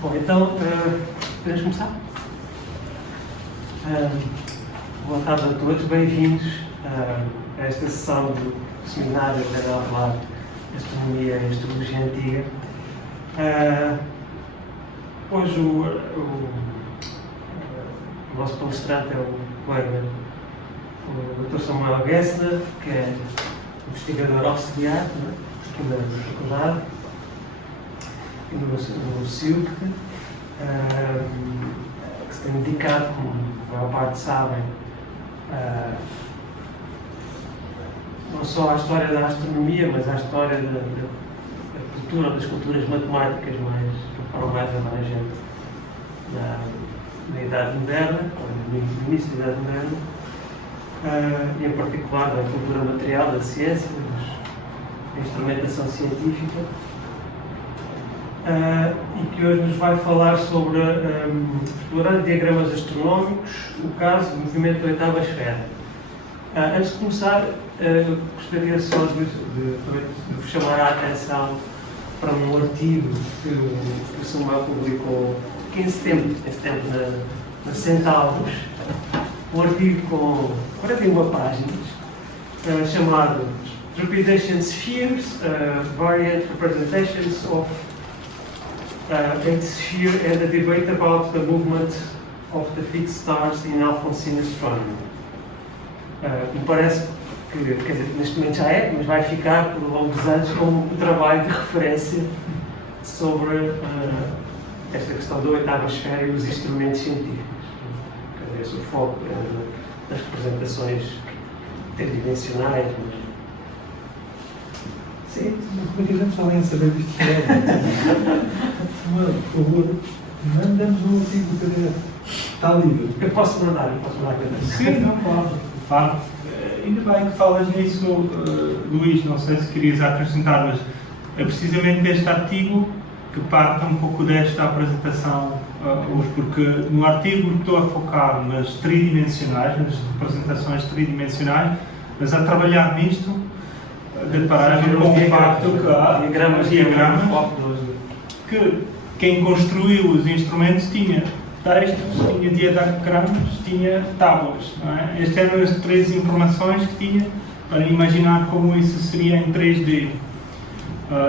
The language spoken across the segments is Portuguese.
Bom, então, podemos começar? Boa tarde a todos, bem-vindos a esta sessão do seminário Geral Falar Astronomia e Astrologia Antiga. Hoje o nosso palestrante é o colega, o Dr. Samuel Gessner, que é investigador auxiliar aqui na faculdade, no SIUC, que se tem dedicado, como a maior parte sabem, não só à história da astronomia, mas à história da cultura, das culturas matemáticas de forma mais abrangente na Idade Moderna, no início da Idade Moderna, e em particular da cultura material, da ciência, da instrumentação científica, e que hoje nos vai falar sobre, explorando diagramas astronómicos, o caso do movimento da oitava esfera. Antes de começar, gostaria só de vos chamar a atenção para um artigo que o Samuel publicou aqui em setembro na Centauros, um artigo com 41 páginas, chamado Trepidation Spheres, Variant Representations of Eighth Sphere and a Debate about the Movement of the Fixed Stars in Alphonsine Astronomy. Me parece que, quer dizer, neste momento já é, mas vai ficar por longos anos como um trabalho de referência sobre esta questão da oitava esfera e os instrumentos científicos. Quer dizer, o foco das representações tridimensionais. Sim, mas a gente além de saber disto, por favor, mandamos um artigo do PDF. Está livre. Eu posso mandar. Sim, não pode. Claro. Ainda bem que falas nisso, Luís, não sei se querias acrescentar, mas é precisamente deste artigo que parte um pouco desta apresentação hoje, porque no artigo estou a focar nas tridimensionais, nas representações tridimensionais, mas a trabalhar nisto, deparar-me com o facto que há diagramas que quem construiu os instrumentos tinha textos, tinha diagramas, tinha tábuas. Não é? Estas eram as três informações que tinha para imaginar como isso seria em 3D.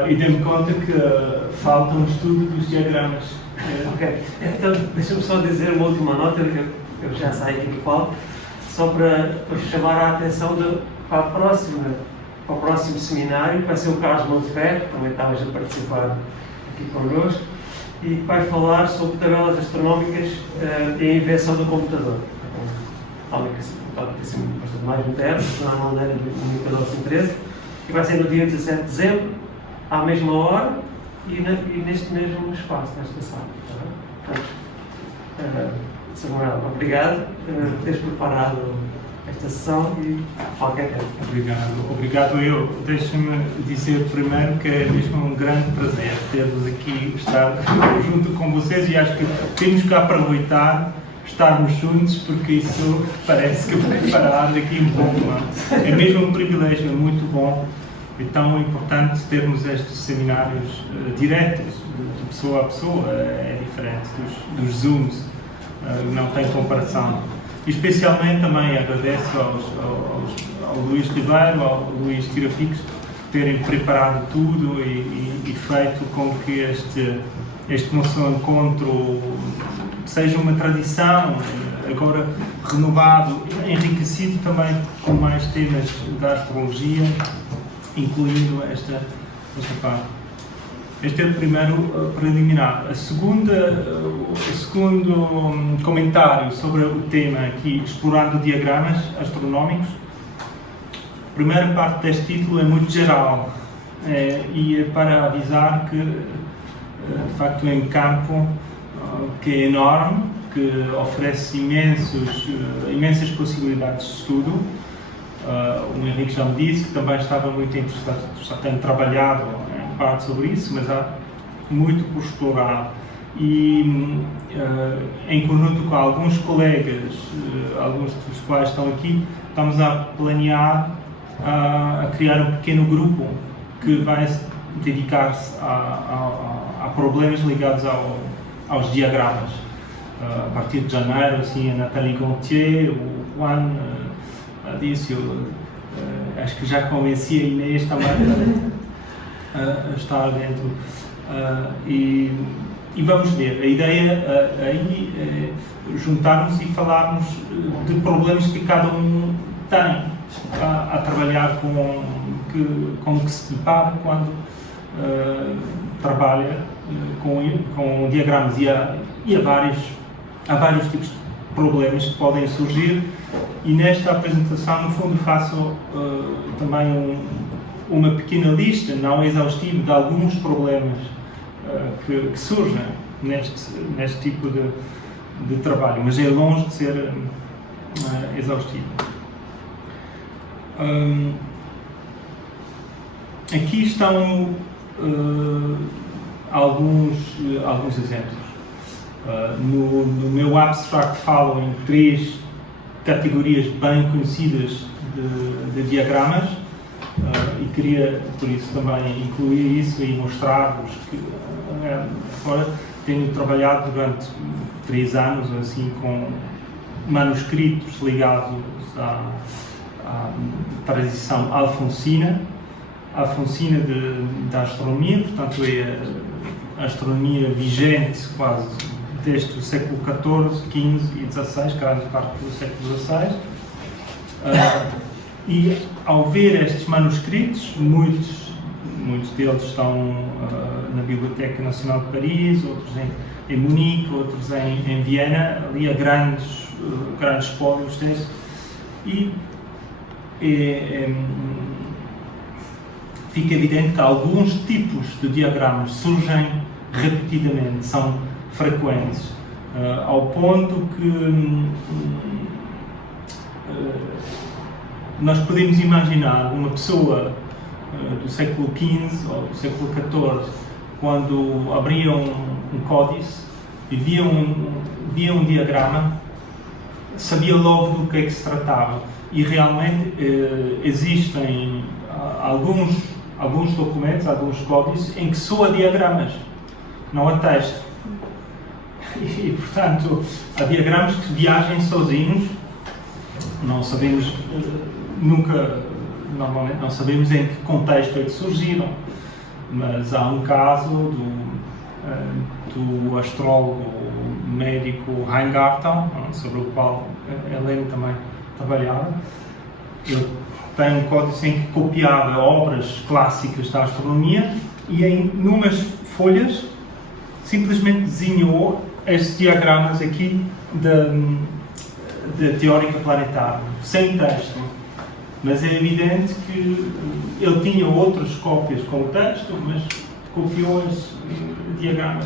E dei-me conta que falta um estudo dos diagramas. Ok, então deixa-me só dizer uma última nota, eu já saí aqui do palco, só para chamar a atenção para o próximo seminário, que vai ser o Carlos Monteferro, que também estavas a participar aqui connosco, e que vai falar sobre tabelas astronómicas e a invenção do computador. Pode ter sido bastante mais moderno, na maneira de 1913, e vai ser no dia 17 de dezembro, à mesma hora e neste mesmo espaço, nesta sala. Portanto, Samuel, obrigado por teres preparado esta sessão e qualquer tempo. Obrigado eu. Deixa-me dizer primeiro que é mesmo um grande prazer ter-vos aqui, estar junto com vocês, e acho que temos que aproveitar estarmos juntos, porque isso parece que vai parar daqui um pouco mais. É mesmo um privilégio muito bom e tão importante termos estes seminários diretos, de pessoa a pessoa. É diferente dos Zooms, não tem comparação. E especialmente também agradeço ao Luís Ribeiro, ao Luís Tirapicos, terem preparado tudo e feito com que este nosso encontro seja uma tradição, agora renovado, enriquecido também com mais temas da astrologia, incluindo esta parte. Este é o primeiro preliminar. O segundo comentário sobre o tema aqui, explorando diagramas astronómicos. A primeira parte deste título é muito geral e é para avisar que, de facto, é um campo que é enorme, que oferece imensas possibilidades de estudo. O Henrique já me disse que também estava muito interessado, já tem trabalhado em parte sobre isso, mas há muito por explorar. E em conjunto com alguns colegas, alguns dos quais estão aqui, estamos a planear a criar um pequeno grupo que vai dedicar-se a problemas ligados aos diagramas. A partir de janeiro, assim, a Nathalie Gontier, o Juan disse, acho que já convenci a Inês também a estar dentro. E vamos ver, a ideia aí é juntarmos e falarmos de problemas que cada um tem a trabalhar com que se depara quando trabalha com diagramas e há vários tipos de problemas que podem surgir, e nesta apresentação no fundo faço também uma pequena lista, não exaustiva, de alguns problemas que surgem neste tipo de trabalho, mas é longe de ser exaustivo. Aqui estão alguns exemplos. No meu abstract falo em 3 categorias bem conhecidas de diagramas, e queria, por isso, também incluir isso e mostrar-vos que agora tenho trabalhado durante 3 anos assim, com manuscritos ligados à tradição alfonsina da astronomia, portanto é a astronomia vigente quase desde o século XIV, XV e XVI, grande parte do século XVI. E ao ver estes manuscritos, muitos deles estão na Biblioteca Nacional de Paris, outros em Munique, outros em Viena, ali a grandes pódios textos, e fica evidente que alguns tipos de diagramas surgem repetidamente, são frequentes, ao ponto que nós podemos imaginar uma pessoa do século XV ou do século XIV, quando abriam um códice e viam um diagrama, sabia logo do que é que se tratava. E realmente existem alguns documentos, alguns códices em que só há diagramas, não há texto. E portanto, há diagramas que viagem sozinhos, não sabemos normalmente não sabemos em que contexto é que surgiram, mas há um caso do astrólogo médico Heingarten, sobre o qual a Helene também trabalhava. Ele tem um códice em que copiava obras clássicas da astronomia e em numas folhas simplesmente desenhou estes diagramas aqui da teórica planetária, sem texto. Mas é evidente que ele tinha outras cópias com o texto, mas copiou esses diagramas.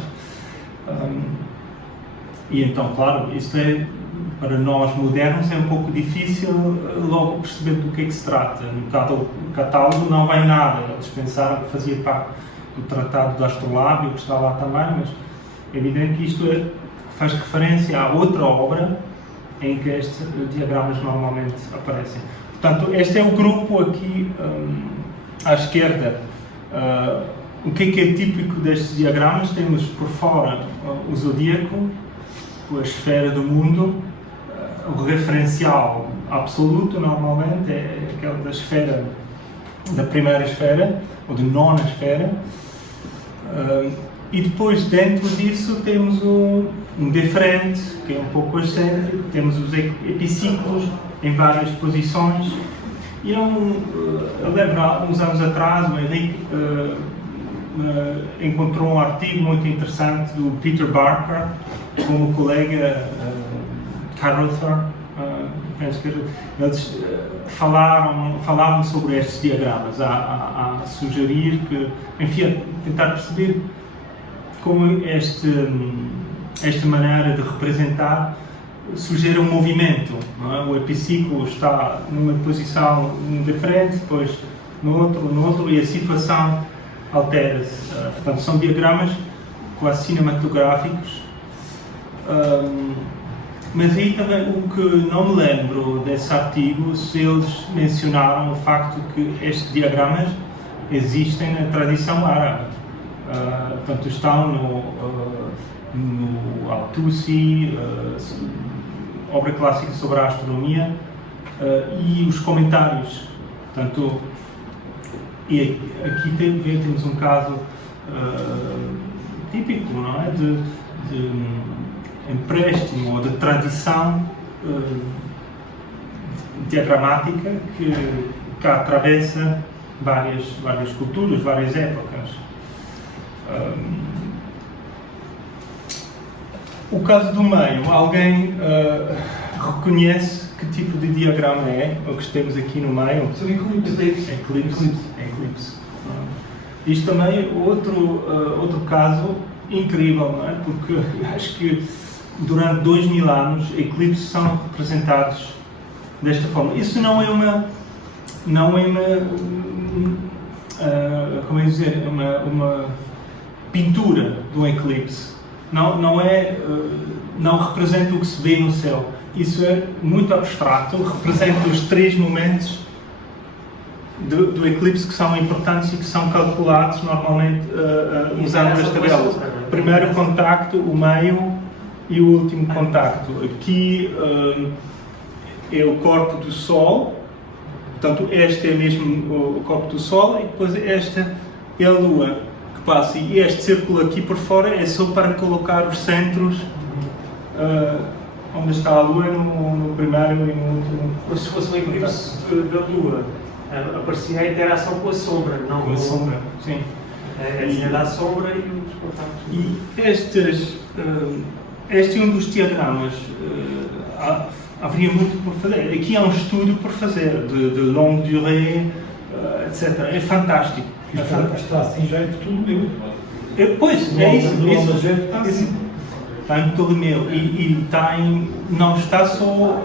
E então, claro, isto é, para nós modernos, é um pouco difícil logo perceber do que é que se trata. No catálogo não vem nada, eles pensaram que fazia parte do Tratado do Astrolábio, que está lá também, mas é evidente que isto faz referência a outra obra em que estes diagramas normalmente aparecem. Portanto, este é o grupo aqui à esquerda. O que é típico destes diagramas? Temos por fora o zodíaco, a esfera do mundo, o referencial absoluto normalmente é aquela da primeira esfera, ou de nona esfera, e depois dentro disso temos um deferente, que é um pouco excêntrico, temos os epiciclos em várias posições, e eu lembro há uns anos atrás o Henrique encontrou um artigo muito interessante do Peter Barker com o colega Carruthers, penso que eles falavam sobre estes diagramas, a sugerir que, enfim, a tentar perceber como esta maneira de representar sugere um movimento, não é? O epiciclo está numa posição diferente, depois no outro, e a situação altera-se. Portanto, são diagramas quase cinematográficos. Mas aí também o que não me lembro desse artigo, se eles mencionaram o facto que estes diagramas existem na tradição árabe. Portanto, estão no Althussi, obra clássica sobre a astronomia, e os comentários. Portanto, e aqui temos um caso típico, não é? De empréstimo ou de tradição diagramática que atravessa várias culturas, várias épocas. O caso do meio, alguém reconhece que tipo de diagrama é o que temos aqui no meio? São eclipse. Isto também é outro caso incrível, não é? Porque acho que durante 2000 anos eclipses são representados desta forma. Isso não é uma como é dizer, uma pintura de um eclipse. Não representa o que se vê no céu. Isso é muito abstrato, representa os 3 momentos do eclipse que são importantes e que são calculados normalmente usando as tabelas. Primeiro contacto, o meio e o último contacto. Aqui é o corpo do Sol, portanto este é mesmo o corpo do Sol, e depois esta é a Lua que passa, e este círculo aqui por fora é só para colocar os centros onde está a Lua no primeiro e no último. Mas se fosse um eclipse da Lua, aparecia a interação com a sombra, não com a sombra, sim. A linha da sombra e os contactos. E este é um dos diagramas. Haveria muito por fazer. Aqui há um estudo por fazer, de longue durée, etc. É fantástico. Está assim já em Ptolomeu. Pois, é isso. Está assim. Está em Ptolomeu. E não está só...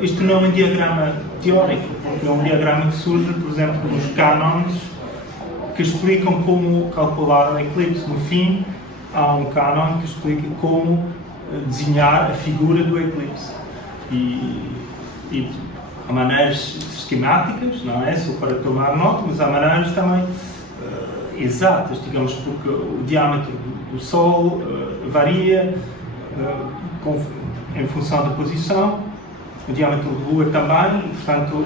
isto não é um diagrama teórico, porque é um diagrama que surge, por exemplo, nos cânones que explicam como calcular o eclipse. No fim, há um cânon que explica como desenhar a figura do eclipse. E há maneiras esquemáticas, não é? Só para tomar nota, mas há maneiras também exatas, digamos, porque o diâmetro do Sol varia em função da posição, o diâmetro da Lua também, portanto,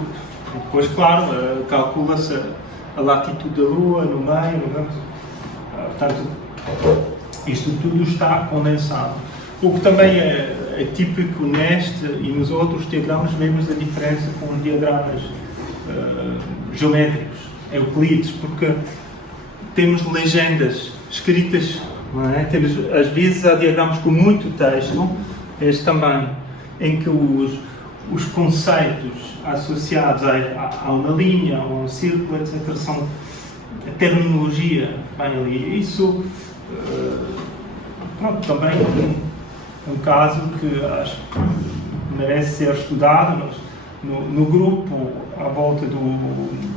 depois, claro, calcula-se a latitude da Lua no meio, portanto, isto tudo está condensado. O que também é típico neste e nos outros diagramas, vemos a diferença com os diagramas geométricos, euclides, porque temos legendas escritas, não é? Às vezes há diagramas com muito texto, este também, em que os conceitos associados a uma linha, a um círculo, etc., são a terminologia, bem ali. Isso, pronto, também é um caso que acho que merece ser estudado. No grupo à volta do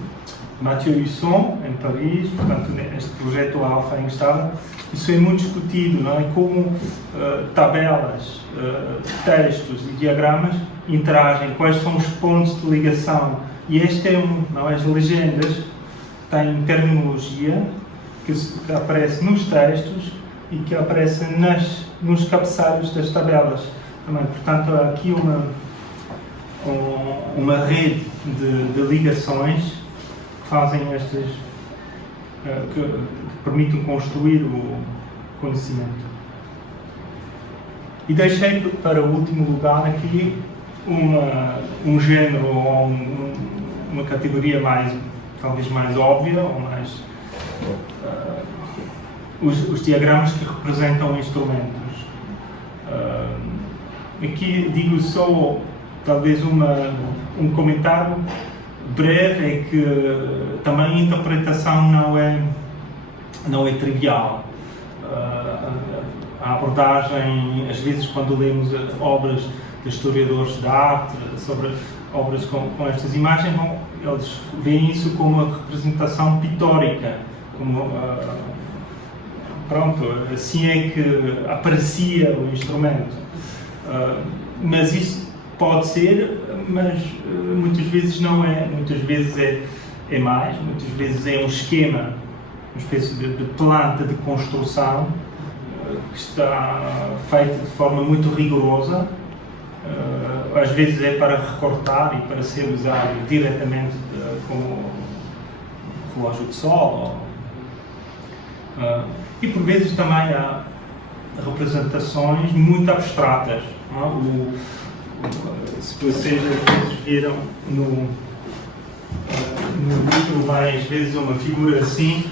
Mathieu Husson, em Paris, portanto, este projeto Alpha Instável, isso é muito discutido, não é? Como tabelas, textos e diagramas interagem, quais são os pontos de ligação. E este é não é? As legendas têm terminologia que aparece nos textos e que aparece nos cabeçalhos das tabelas também. Portanto, há aqui uma rede de ligações que fazem estas, que permitem construir o conhecimento. E deixei para o último lugar aqui um género ou uma categoria talvez mais óbvia, ou mais os diagramas que representam instrumentos. Aqui digo só talvez um comentário breve, é que também a interpretação não é trivial. A abordagem, às vezes, quando lemos obras de historiadores de arte sobre obras com estas imagens, eles veem isso como uma representação pitórica, como pronto, assim é que aparecia o instrumento. Mas isso pode ser, mas muitas vezes não é. Muitas vezes é mais, muitas vezes é um esquema espécie de planta de construção que está feita de forma muito rigorosa. Às vezes é para recortar e para ser usado diretamente como relógio de sol. E por vezes também há representações muito abstratas. Não é? Se vocês às vezes viram no livro, vai às vezes uma figura assim.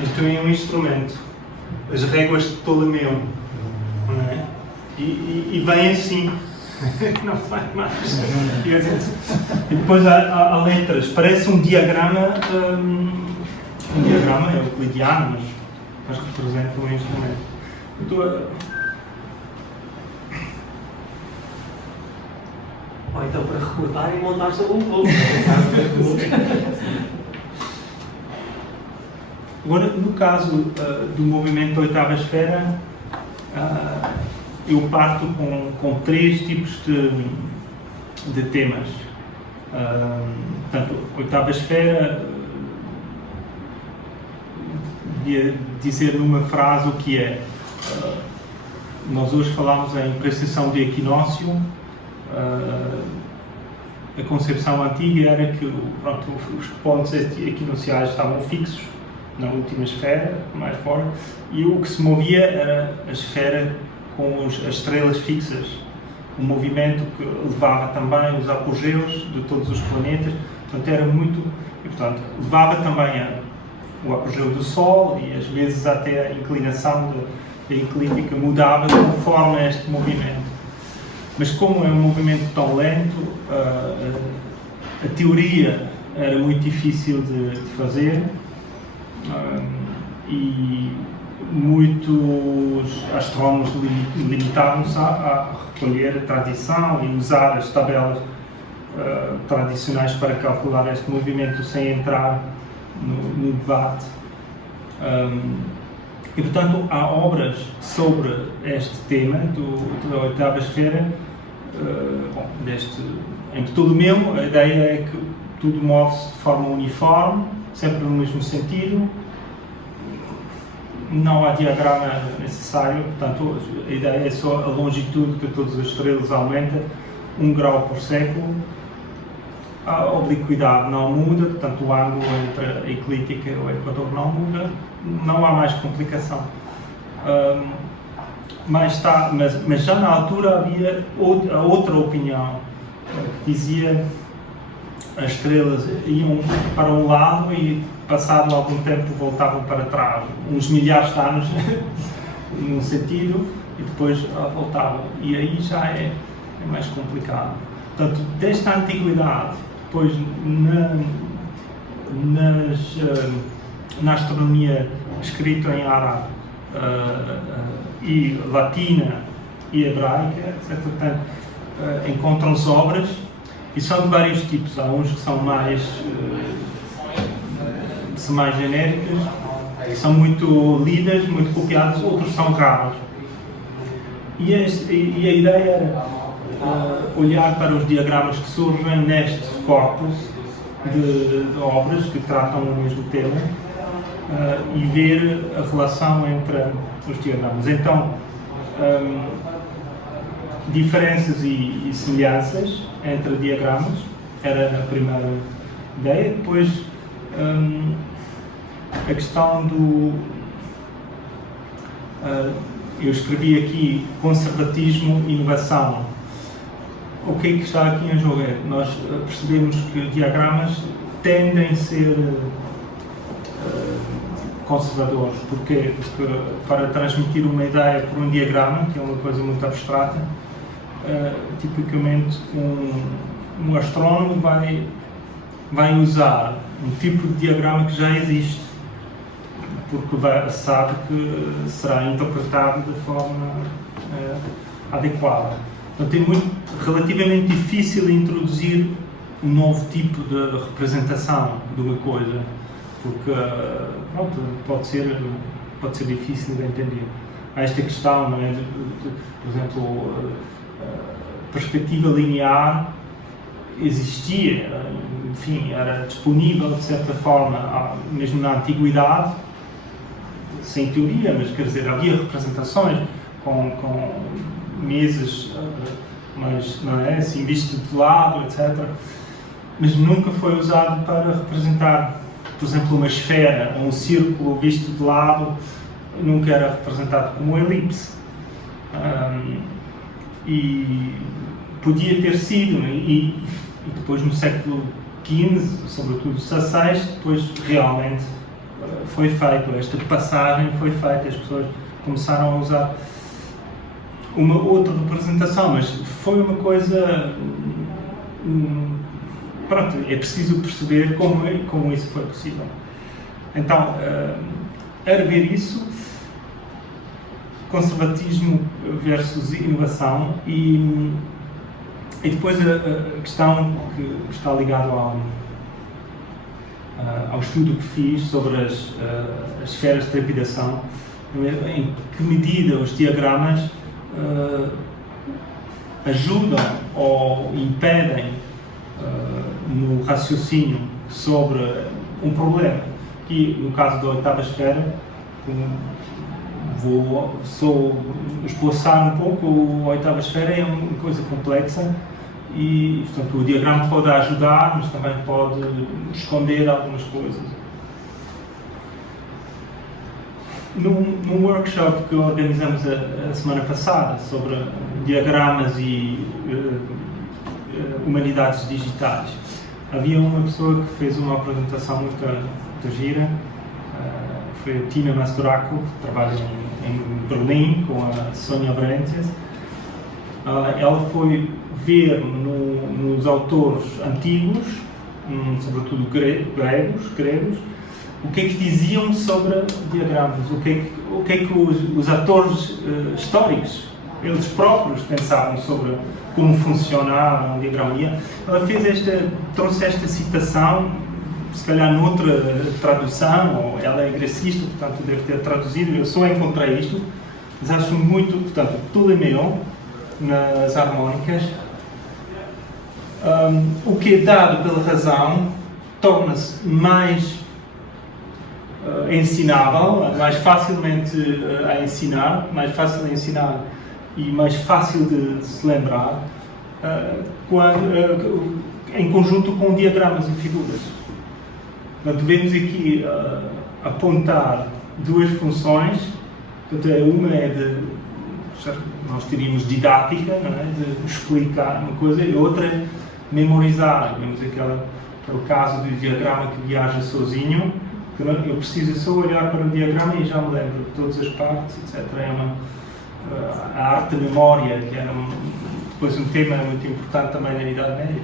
Isto é um instrumento, as réguas de Ptolomeu, não é? E vem assim, não vai mais. E depois há letras, parece um diagrama é euclidiano, mas representa um instrumento. Ou então para recortar e montar sobre um globo. Agora, no caso do movimento Oitava Esfera, eu parto com 3 tipos de temas. Portanto, Oitava Esfera, devia dizer numa frase o que é. Nós hoje falamos em precessão de equinócio. A concepção antiga era que os pontos equinociais estavam fixos na última esfera, mais fora, e o que se movia era a esfera com as estrelas fixas, um movimento que levava também os apogeus de todos os planetas, portanto era muito, e portanto levava também o apogeu do Sol e às vezes até a inclinação da eclíptica mudava conforme este movimento. Mas como é um movimento tão lento, a teoria era muito difícil de fazer. E muitos astrónomos limitavam-se a recolher a tradição e usar as tabelas tradicionais para calcular este movimento sem entrar no debate. E, portanto, há obras sobre este tema da Oitava Esfera. Em Ptolomeu, a ideia é que tudo move-se de forma uniforme, sempre no mesmo sentido, não há diagrama necessário, portanto a ideia é só a longitude que todas as estrelas aumenta 1 grau por século, a obliquidade não muda, portanto o ângulo entre a eclíptica e o equador não muda, não há mais complicação. Mas já na altura havia outra opinião que dizia as estrelas iam para um lado e passado algum tempo voltavam para trás, uns milhares de anos num sentido e depois voltavam, e aí já é mais complicado. Portanto, desde a antiguidade, depois na astronomia escrita em árabe e latina e hebraica, etc. Portanto, encontram-se obras e são de vários tipos. Há uns que são mais genéricas, são muito lidas, muito copiadas, outros são raros. E a ideia era olhar para os diagramas que surgem neste corpus de obras que tratam o mesmo tema e ver a relação entre os diagramas. Então, diferenças e semelhanças entre diagramas era a primeira ideia. Depois, a questão do... eu escrevi aqui conservatismo e inovação. O que é que está aqui em jogo? Nós percebemos que diagramas tendem a ser conservadores. Porquê? Porque para transmitir uma ideia por um diagrama, que é uma coisa muito abstrata, tipicamente um astrónomo vai usar um tipo de diagrama que já existe, porque sabe que será interpretado de forma adequada. Então é relativamente difícil introduzir um novo tipo de representação de uma coisa, porque pode ser difícil de entender. Há esta questão, não é, por exemplo, perspectiva linear existia, enfim, era disponível de certa forma, mesmo na antiguidade, sem teoria, mas quer dizer, havia representações com mesas, mas não é assim, visto de lado, etc. Mas nunca foi usado para representar, por exemplo, uma esfera, um círculo visto de lado, nunca era representado como um elipse. E podia ter sido, e depois no século XV, sobretudo XVI, depois realmente foi feito, esta passagem foi feita, as pessoas começaram a usar uma outra representação, mas foi uma coisa, pronto, é preciso perceber como isso foi possível. Então, a ver isso, conservatismo versus inovação, e depois a questão que está ligada ao estudo que fiz sobre as esferas de trepidação, em que medida os diagramas ajudam ou impedem no raciocínio sobre um problema. E no caso da oitava esfera, vou só esboçar um pouco. A oitava esfera é uma coisa complexa e, portanto, o diagrama pode ajudar, mas também pode esconder algumas coisas. Num workshop que organizamos a semana passada sobre diagramas e humanidades digitais, havia uma pessoa que fez uma apresentação muito gira, foi a Tina Mastoraco, que trabalha em Berlim com a Sónia Brentes. Ela foi ver nos autores antigos, sobretudo gregos, o que é que diziam sobre diagramas, o que é que os atores históricos, eles próprios, pensavam sobre como funcionava um diagrama. Ela trouxe esta citação, se calhar noutra tradução, ou ela é gracista, portanto deve ter traduzido, eu só encontrei isto, mas acho muito, portanto, Ptolomeu, nas harmónicas, o que é dado pela razão torna-se mais ensinável, mais facilmente a ensinar, mais fácil a ensinar e mais fácil de se lembrar, em conjunto com diagramas e figuras. Nós devemos aqui apontar duas funções. Uma é nós teríamos didática, não é? De explicar uma coisa, e outra é memorizar. Temos aquele caso do diagrama que viaja sozinho, que eu preciso só olhar para o diagrama e já me lembro de todas as partes, etc. A arte da memória, que era depois um tema muito importante também na Idade Média.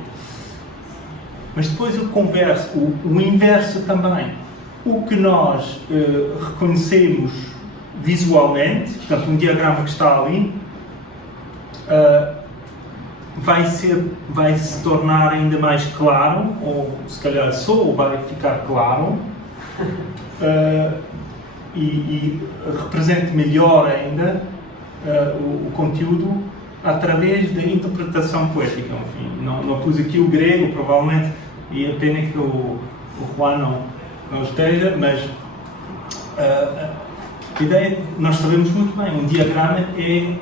Mas depois o inverso também. O que nós reconhecemos visualmente, portanto, um diagrama que está ali, vai se tornar ainda mais claro, ou se calhar só vai ficar claro, e represente melhor ainda o conteúdo através da interpretação poética. Enfim, não pus aqui o grego, provavelmente, e a pena que o Juan não esteja, mas a ideia, nós sabemos muito bem, um diagrama é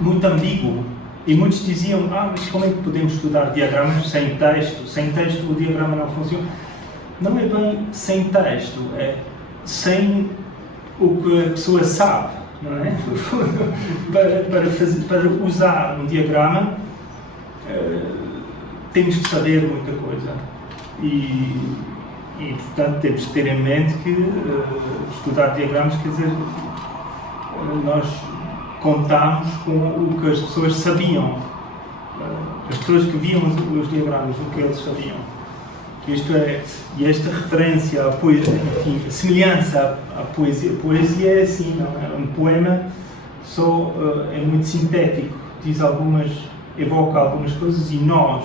muito ambíguo. E muitos diziam, mas como é que podemos estudar diagramas sem texto? Sem texto o diagrama não funciona. Não é bem sem texto, é sem o que a pessoa sabe, não é? para usar um diagrama, temos que saber muita coisa. E portanto, temos que ter em mente que estudar diagramas quer dizer nós contamos com o que as pessoas sabiam, as pessoas que viam os diagramas, o que eles sabiam. Isto é, e esta referência à poesia, enfim, a semelhança à poesia. A poesia é assim, não é? Um poema só é muito sintético, evoca algumas coisas, e nós,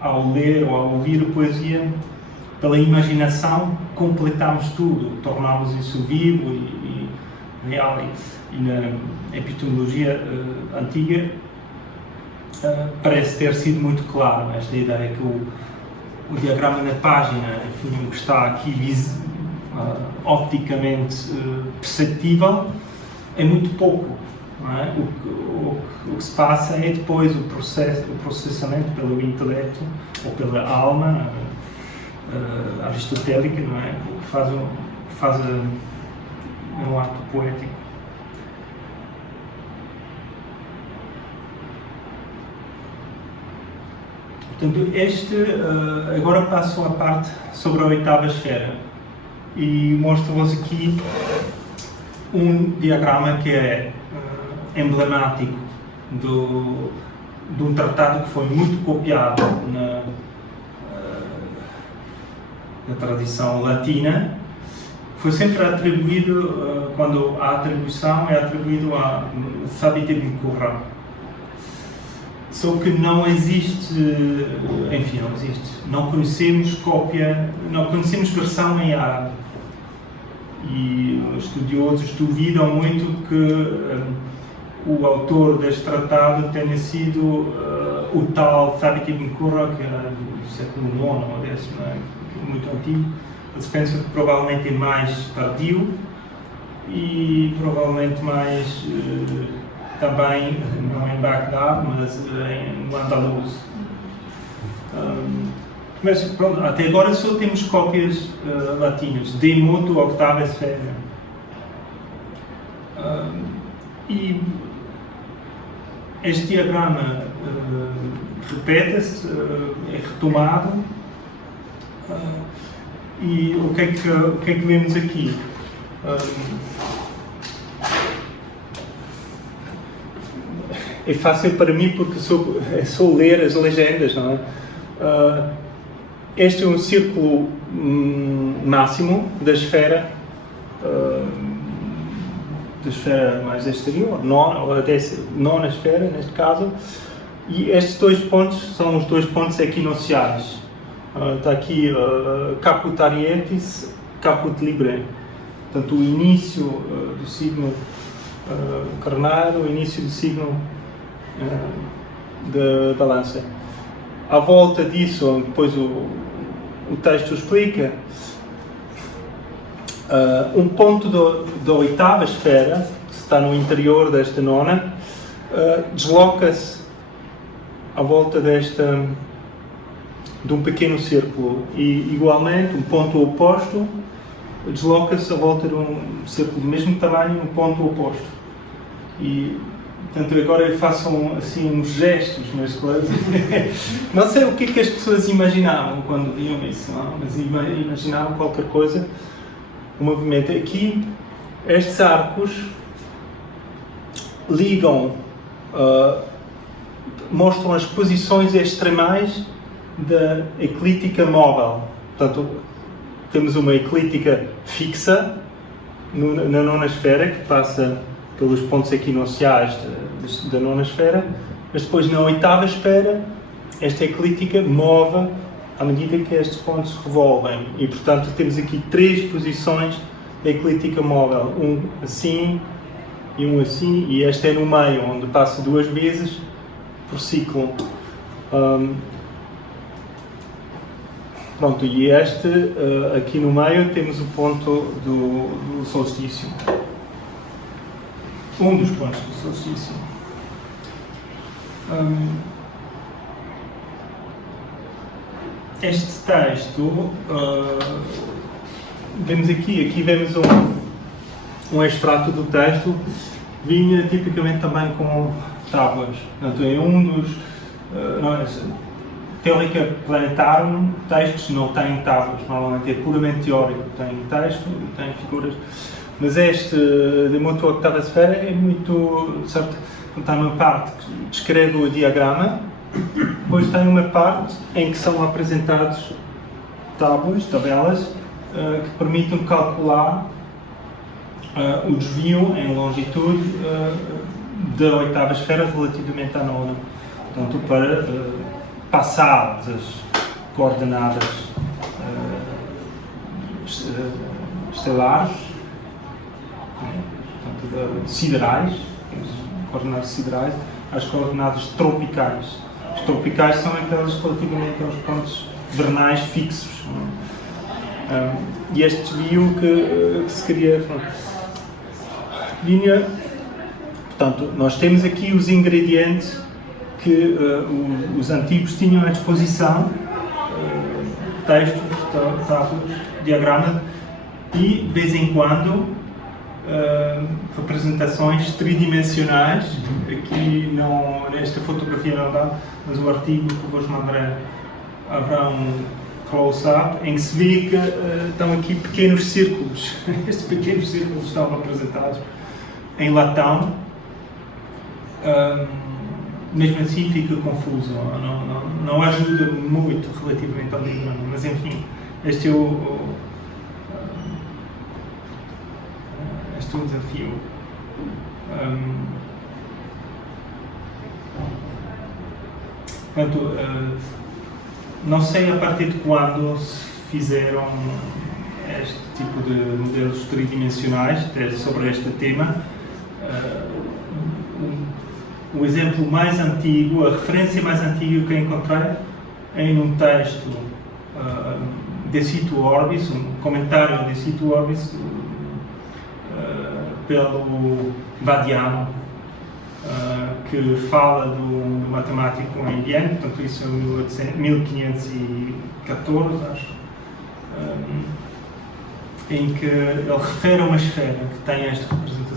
ao ler ou ao ouvir a poesia, pela imaginação, completamos tudo, tornamos isso vivo e real. E na epistemologia antiga, parece ter sido muito claro esta ideia que o diagrama na página, enfim, o que está aqui opticamente perceptível, é muito pouco. Não é? O que se passa é depois o processamento pelo intelecto ou pela alma aristotélica, não é? Que faz um ato poético. Portanto, agora passo à parte sobre a oitava esfera e mostro-vos aqui um diagrama que é emblemático de um tratado que foi muito copiado na tradição latina. Foi sempre atribuído, quando há atribuição, é atribuído a Thabit ibn Qurra. Só que não existe, enfim, não existe. Não conhecemos cópia, não conhecemos versão em árabe. E os estudiosos duvidam muito que o autor deste tratado tenha sido o tal Thabit ibn Qurra, que era do século IX ou X, muito antigo. Eles pensam que provavelmente é mais tardio e provavelmente mais também, não em Bagdá, mas em Andaluz. Mas pronto, até agora só temos cópias latinas, de modo oitava esfera. E este diagrama repete-se, é retomado. E o que é que vemos aqui? É fácil para mim porque é só ler as legendas, não é? Este é um círculo máximo da esfera mais exterior, nona esfera neste caso, e estes dois pontos são os dois pontos equinociais. Está aqui Caput Arietis, Caput Libre, portanto o início do signo carneiro, o início do signo da balança. À volta disso, depois o texto explica, um ponto da oitava esfera, que está no interior desta nona, desloca-se à volta de um pequeno círculo e, igualmente, um ponto oposto desloca-se à volta de um círculo do mesmo tamanho, um ponto oposto. E, portanto, agora façam assim uns gestos nas coisas. Não sei o que as pessoas imaginavam quando viam isso, não? Mas imaginavam qualquer coisa. O movimento aqui, estes arcos ligam, mostram as posições extremais da eclíptica móvel. Portanto, temos uma eclíptica fixa na nona esfera, que passa pelos pontos equinociais da nona esfera, mas depois na oitava esfera, esta eclíptica move à medida que estes pontos se revolvem. E, portanto, temos aqui três posições da eclíptica móvel. Um assim e um assim, e este é no meio, onde passa duas vezes por ciclo. Pronto, e este, aqui no meio, temos o ponto do solstício. Um dos pontos do solstício. Este texto, vemos aqui vemos um extrato do texto, vinha tipicamente também com tábuas. Portanto, é um dos... Teórica Planetarum, textos não têm tábuas, normalmente é puramente teórico, tem texto, tem figuras, mas este de moto oitava esfera é muito, certo, está numa parte que descreve o diagrama, depois tem uma parte em que são apresentados tábuas, tabelas, que permitem calcular o desvio em longitude da oitava esfera relativamente à nona, portanto para passar das coordenadas estelares, portanto, siderais, coordenadas siderais às coordenadas tropicais. As tropicais são aquelas relativamente aos pontos vernais fixos. E este desvio que se queria... Vinha, portanto, nós temos aqui os ingredientes que os antigos tinham à disposição, textos, tábuas, diagramas e, de vez em quando, representações tridimensionais. Aqui não, nesta fotografia não dá, mas o artigo que vos mandarei haverá um close-up em que se vê que estão aqui pequenos círculos. Estes pequenos círculos estão representados em latão. Mesmo assim fica confuso, não ajuda muito relativamente ao diagrama, mas enfim, este é o desafio. Portanto, não sei a partir de quando se fizeram este tipo de modelos tridimensionais sobre este tema. O exemplo mais antigo, a referência mais antiga que encontrei é num texto de Cito Orbis, um comentário de Cito Orbis pelo Vadiano, que fala do matemático em Viena, portanto isso é 1514, acho, em que ele refere a uma esfera que tem esta representação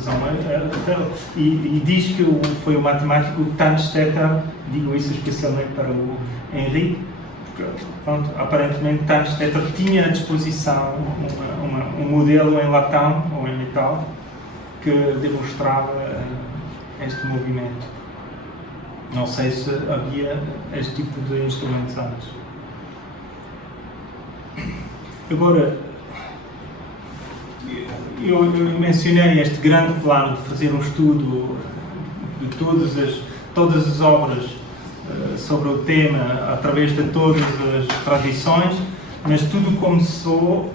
e diz que foi o matemático Tannstetter, digo isso especialmente para o Henrique, porque pronto, aparentemente Tannstetter tinha à disposição um modelo em latão ou em metal que demonstrava este movimento. Não sei se havia este tipo de instrumentos antes. Agora, eu mencionei este grande plano de fazer um estudo de todas as obras sobre o tema através de todas as tradições, mas tudo começou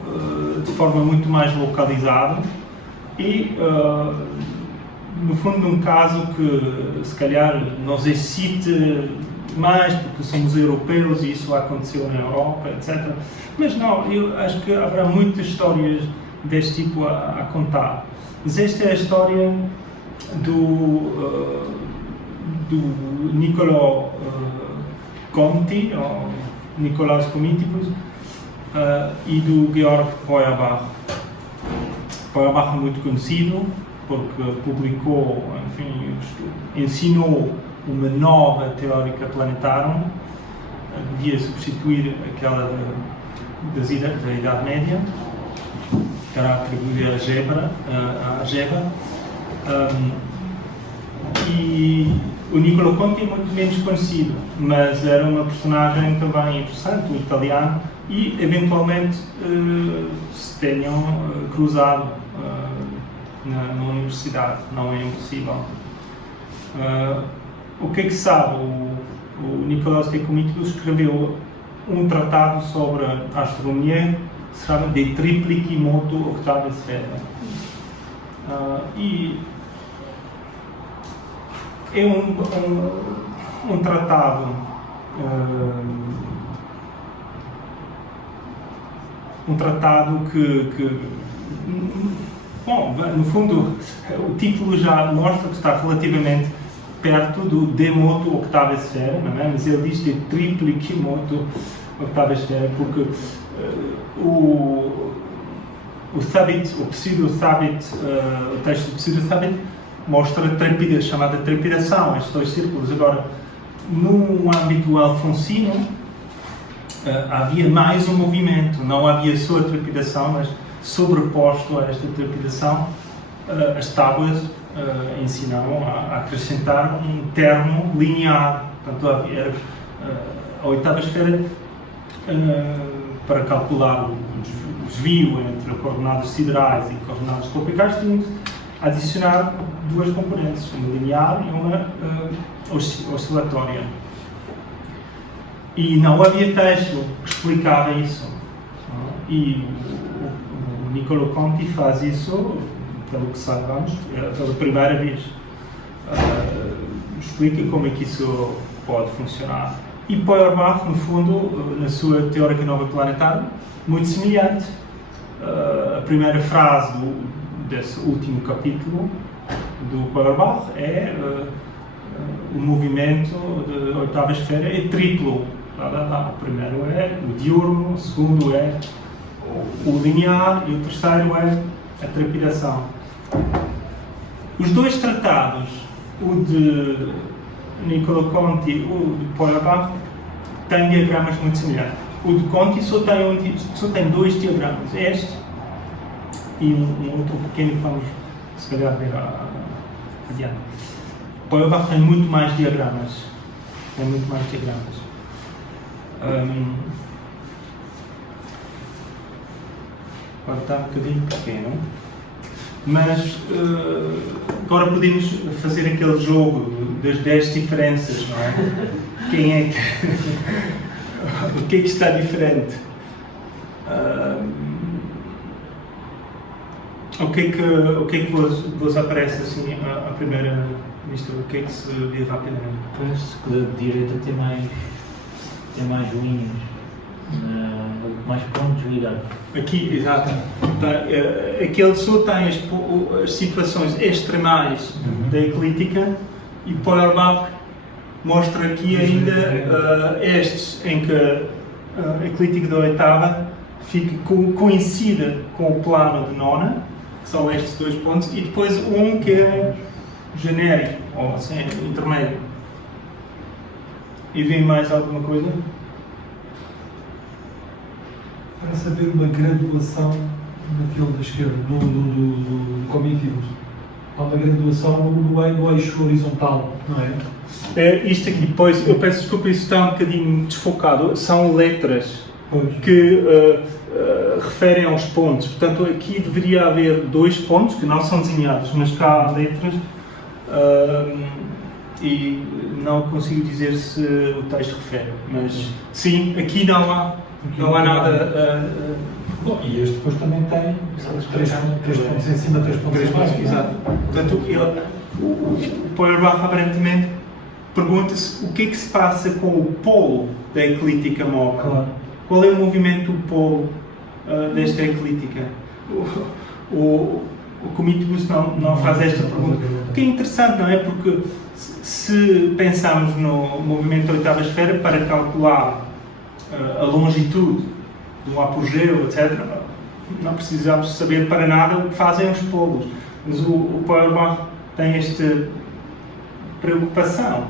de forma muito mais localizada e, no fundo, num caso que se calhar nos excite mais porque somos europeus e isso aconteceu na Europa, etc. Mas não, eu acho que haverá muitas histórias deste tipo a contar. Mas esta é a história do Niccolò Conti, ou Nicolaus Comintibus, e do Georg Feuerbach. Feuerbach é muito conhecido porque publicou, enfim, ensinou uma nova teórica planetária que devia substituir aquela da Idade Média, que era atribuída a Algebra. E o Niccolò Conti é muito menos conhecido, mas era uma personagem também interessante, um italiano, e eventualmente se tenham cruzado na universidade, não é impossível. O que é que se sabe? O Nicolaus Comintibus escreveu um tratado sobre a astronomia que se chama De Triplici Motu Octave Sfera. E é um tratado que bom, no fundo o título já mostra que está relativamente perto do De Motu Octave Sfera, não é? Mas ele diz De Triplici Motu Octave Sfera porque o Thabit, o pseudo-Thabit, o texto do pseudo-Thabit mostra a chamada trepidação, estes dois círculos. Agora, no âmbito alfonsino, havia mais um movimento, não havia só a trepidação, mas sobreposto a esta trepidação, as tábuas ensinavam a acrescentar um termo linear. Portanto, havia a oitava esfera para calcular o desvio entre coordenadas siderais e coordenadas tropicais, tínhamos a adicionar duas componentes, uma linear e uma oscilatória. E não havia texto que explicava isso. E o Niccolò Conti faz isso, pelo que sabemos, pela primeira vez. explica como é que isso pode funcionar. E Feuerbach, no fundo, na sua Teórica Nova Planetária, muito semelhante. A primeira frase desse último capítulo do Feuerbach é o movimento de oitava esfera é triplo. O primeiro é o diurno, o segundo é o linear e o terceiro é a trepidação. Os dois tratados, o de Nicola Conti e o de Feuerbach, têm diagramas muito semelhantes. O de Conti só tem dois diagramas, este e um outro pequeno que vamos, se calhar, ver adiante. Feuerbach tem muito mais diagramas. Agora está um bocadinho pequeno, mas agora podemos fazer aquele jogo das 10 diferenças, não é? Quem é que... o que é que está diferente? O que é que vos aparece assim à primeira vista? O que é que se vê rapidamente? Parece que a direita tem mais linhas, mais pontos ligados. Aqui, exato. Aquele só tem as situações extremais da eclíptica e Feuerbach mostra aqui ainda estes em que a eclíptica da oitava coincide com o plano de nona, que são estes dois pontos, e depois um que é genérico, ou assim, intermédio. E vem mais alguma coisa? Parece haver uma graduação naquele da esquerda, do cognitivo. Há uma graduação no eixo horizontal, não é? Isto aqui, depois, eu peço desculpa, isso está um bocadinho desfocado, são letras que referem aos pontos. Portanto, aqui deveria haver dois pontos que não são desenhados, mas cá há letras e não consigo dizer se o texto refere, mas sim, aqui não há nada. Bom, e este depois também tem 3 pontos em cima, 3 pontos em baixo. Exato. Portanto, o Feuerbach aparentemente pergunta-se o que é que se passa com o polo da eclíptica móvel. Claro. Qual é o movimento do polo desta eclíptica? O Comitibus não faz esta pergunta. O que é interessante, não é? Porque se pensarmos no movimento da oitava esfera para calcular a longitude de um apogeu, etc., não precisamos saber para nada o que fazem os polos. Mas o Feuerbach tem esta preocupação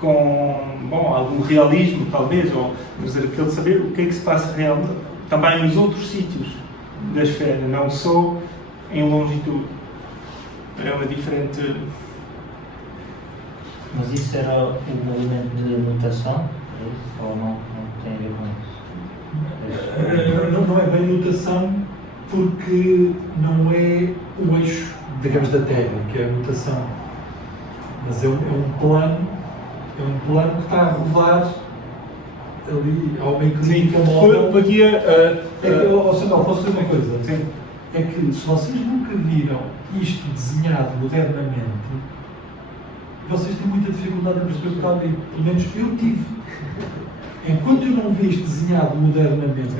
com algum realismo, talvez, mas aquele saber o que é que se passa realmente também nos outros sítios da esfera, não só em longitude. É uma diferente... Mas isso era o movimento de nutação? Ou não tem a ver com isso? Não é bem nutação, porque não é o eixo, digamos, da Terra, que é a nutação. Mas é um plano que está a rodar ali ao meio que móvel. Posso dizer uma coisa? Sim. É que se vocês nunca viram isto desenhado modernamente, vocês têm muita dificuldade em perceber o que está ali. Pelo menos eu tive. Enquanto eu não vi isto desenhado modernamente,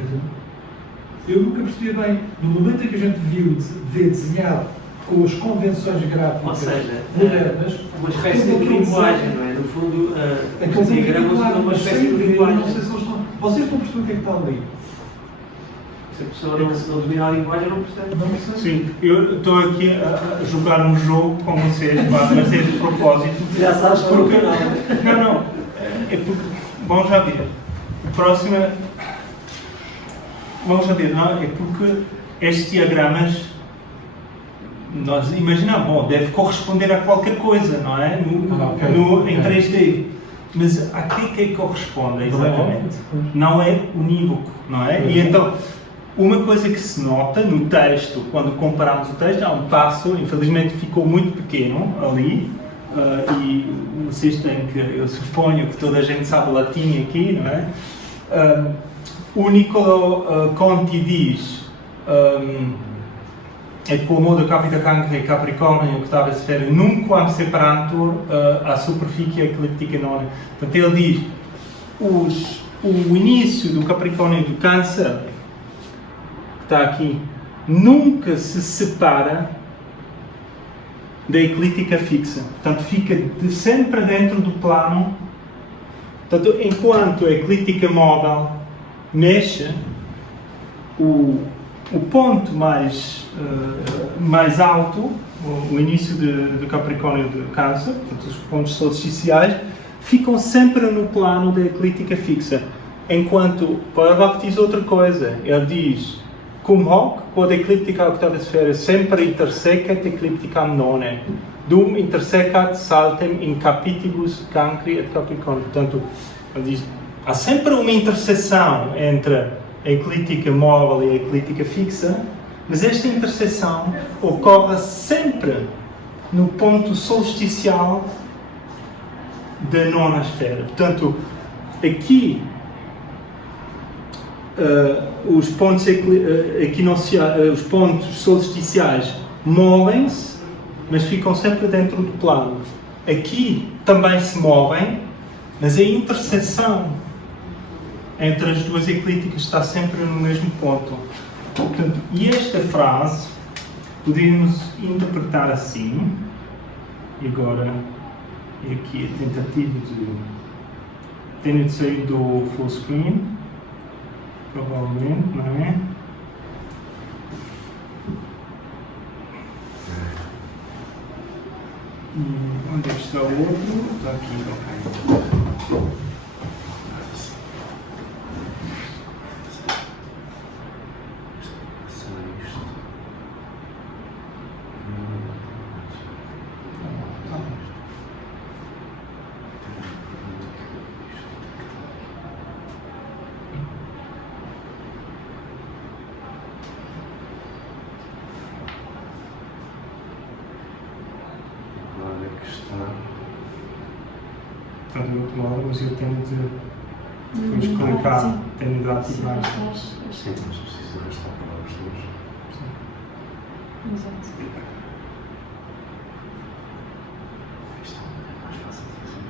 eu nunca percebi bem. No momento em que a gente vê desenhado com as convenções gráficas modernas, uma espécie de linguagem, não é? No fundo, os diagramas são uma espécie de linguagem. Não sei se vocês estão a perceber o que é que está ali. Se a pessoa não domina a linguagem, não percebe. Sim, eu estou aqui a jogar um jogo com vocês, mas é de propósito. Já sabes porque... Não, é porque... Vamos já ver. A próxima... Vamos já ver, não? É porque estes diagramas... Nós imaginamos, deve corresponder a qualquer coisa, não é? Em 3D. Mas a que é que corresponde exatamente? Não é unívoco, não é? E então... Uma coisa que se nota no texto, quando comparamos o texto, há um passo, infelizmente ficou muito pequeno ali, e vocês têm que, eu suponho que toda a gente sabe latim aqui, não é? O Nicola Conti diz, e como do capita cancre e capricórnio que estava a esfera nunca há separantur a superfície eclíptica nona. Portanto, ele diz o início do capricórnio e do câncer, que está aqui, nunca se separa da eclíptica fixa. Portanto, fica sempre dentro do plano. Portanto, enquanto a eclíptica móvel mexe, o ponto mais alto, o início do Capricórnio e do Câncer, portanto, os pontos solsticiais, ficam sempre no plano da eclíptica fixa. Enquanto Feuerbach diz outra coisa. Ele diz, cum hoc, quod ecliptica octava esfera sempre intersecat eclipticam none, dum intersecat saltem in capitibus cancri et capricornio. Portanto, ele diz, há sempre uma interseção entre a eclíptica móvel e a eclíptica fixa, mas esta interseção ocorre sempre no ponto solsticial da nona esfera. Portanto, aqui os pontos os pontos solsticiais movem-se, mas ficam sempre dentro do plano. Aqui também se movem, mas a interseção entre as duas eclípticas está sempre no mesmo ponto. Portanto, e esta frase podemos interpretar assim, e agora, e aqui a tentativa de... Tenho de sair do full screen, provavelmente, não é? E onde é que está o outro? Está aqui, ok. Portanto, eu vou tomar, mas eu tenho de depois clicar, tenho de ativar. Sim, mas precisa arrastar palavras todas. Exato. Isto é mais fácil de fazer.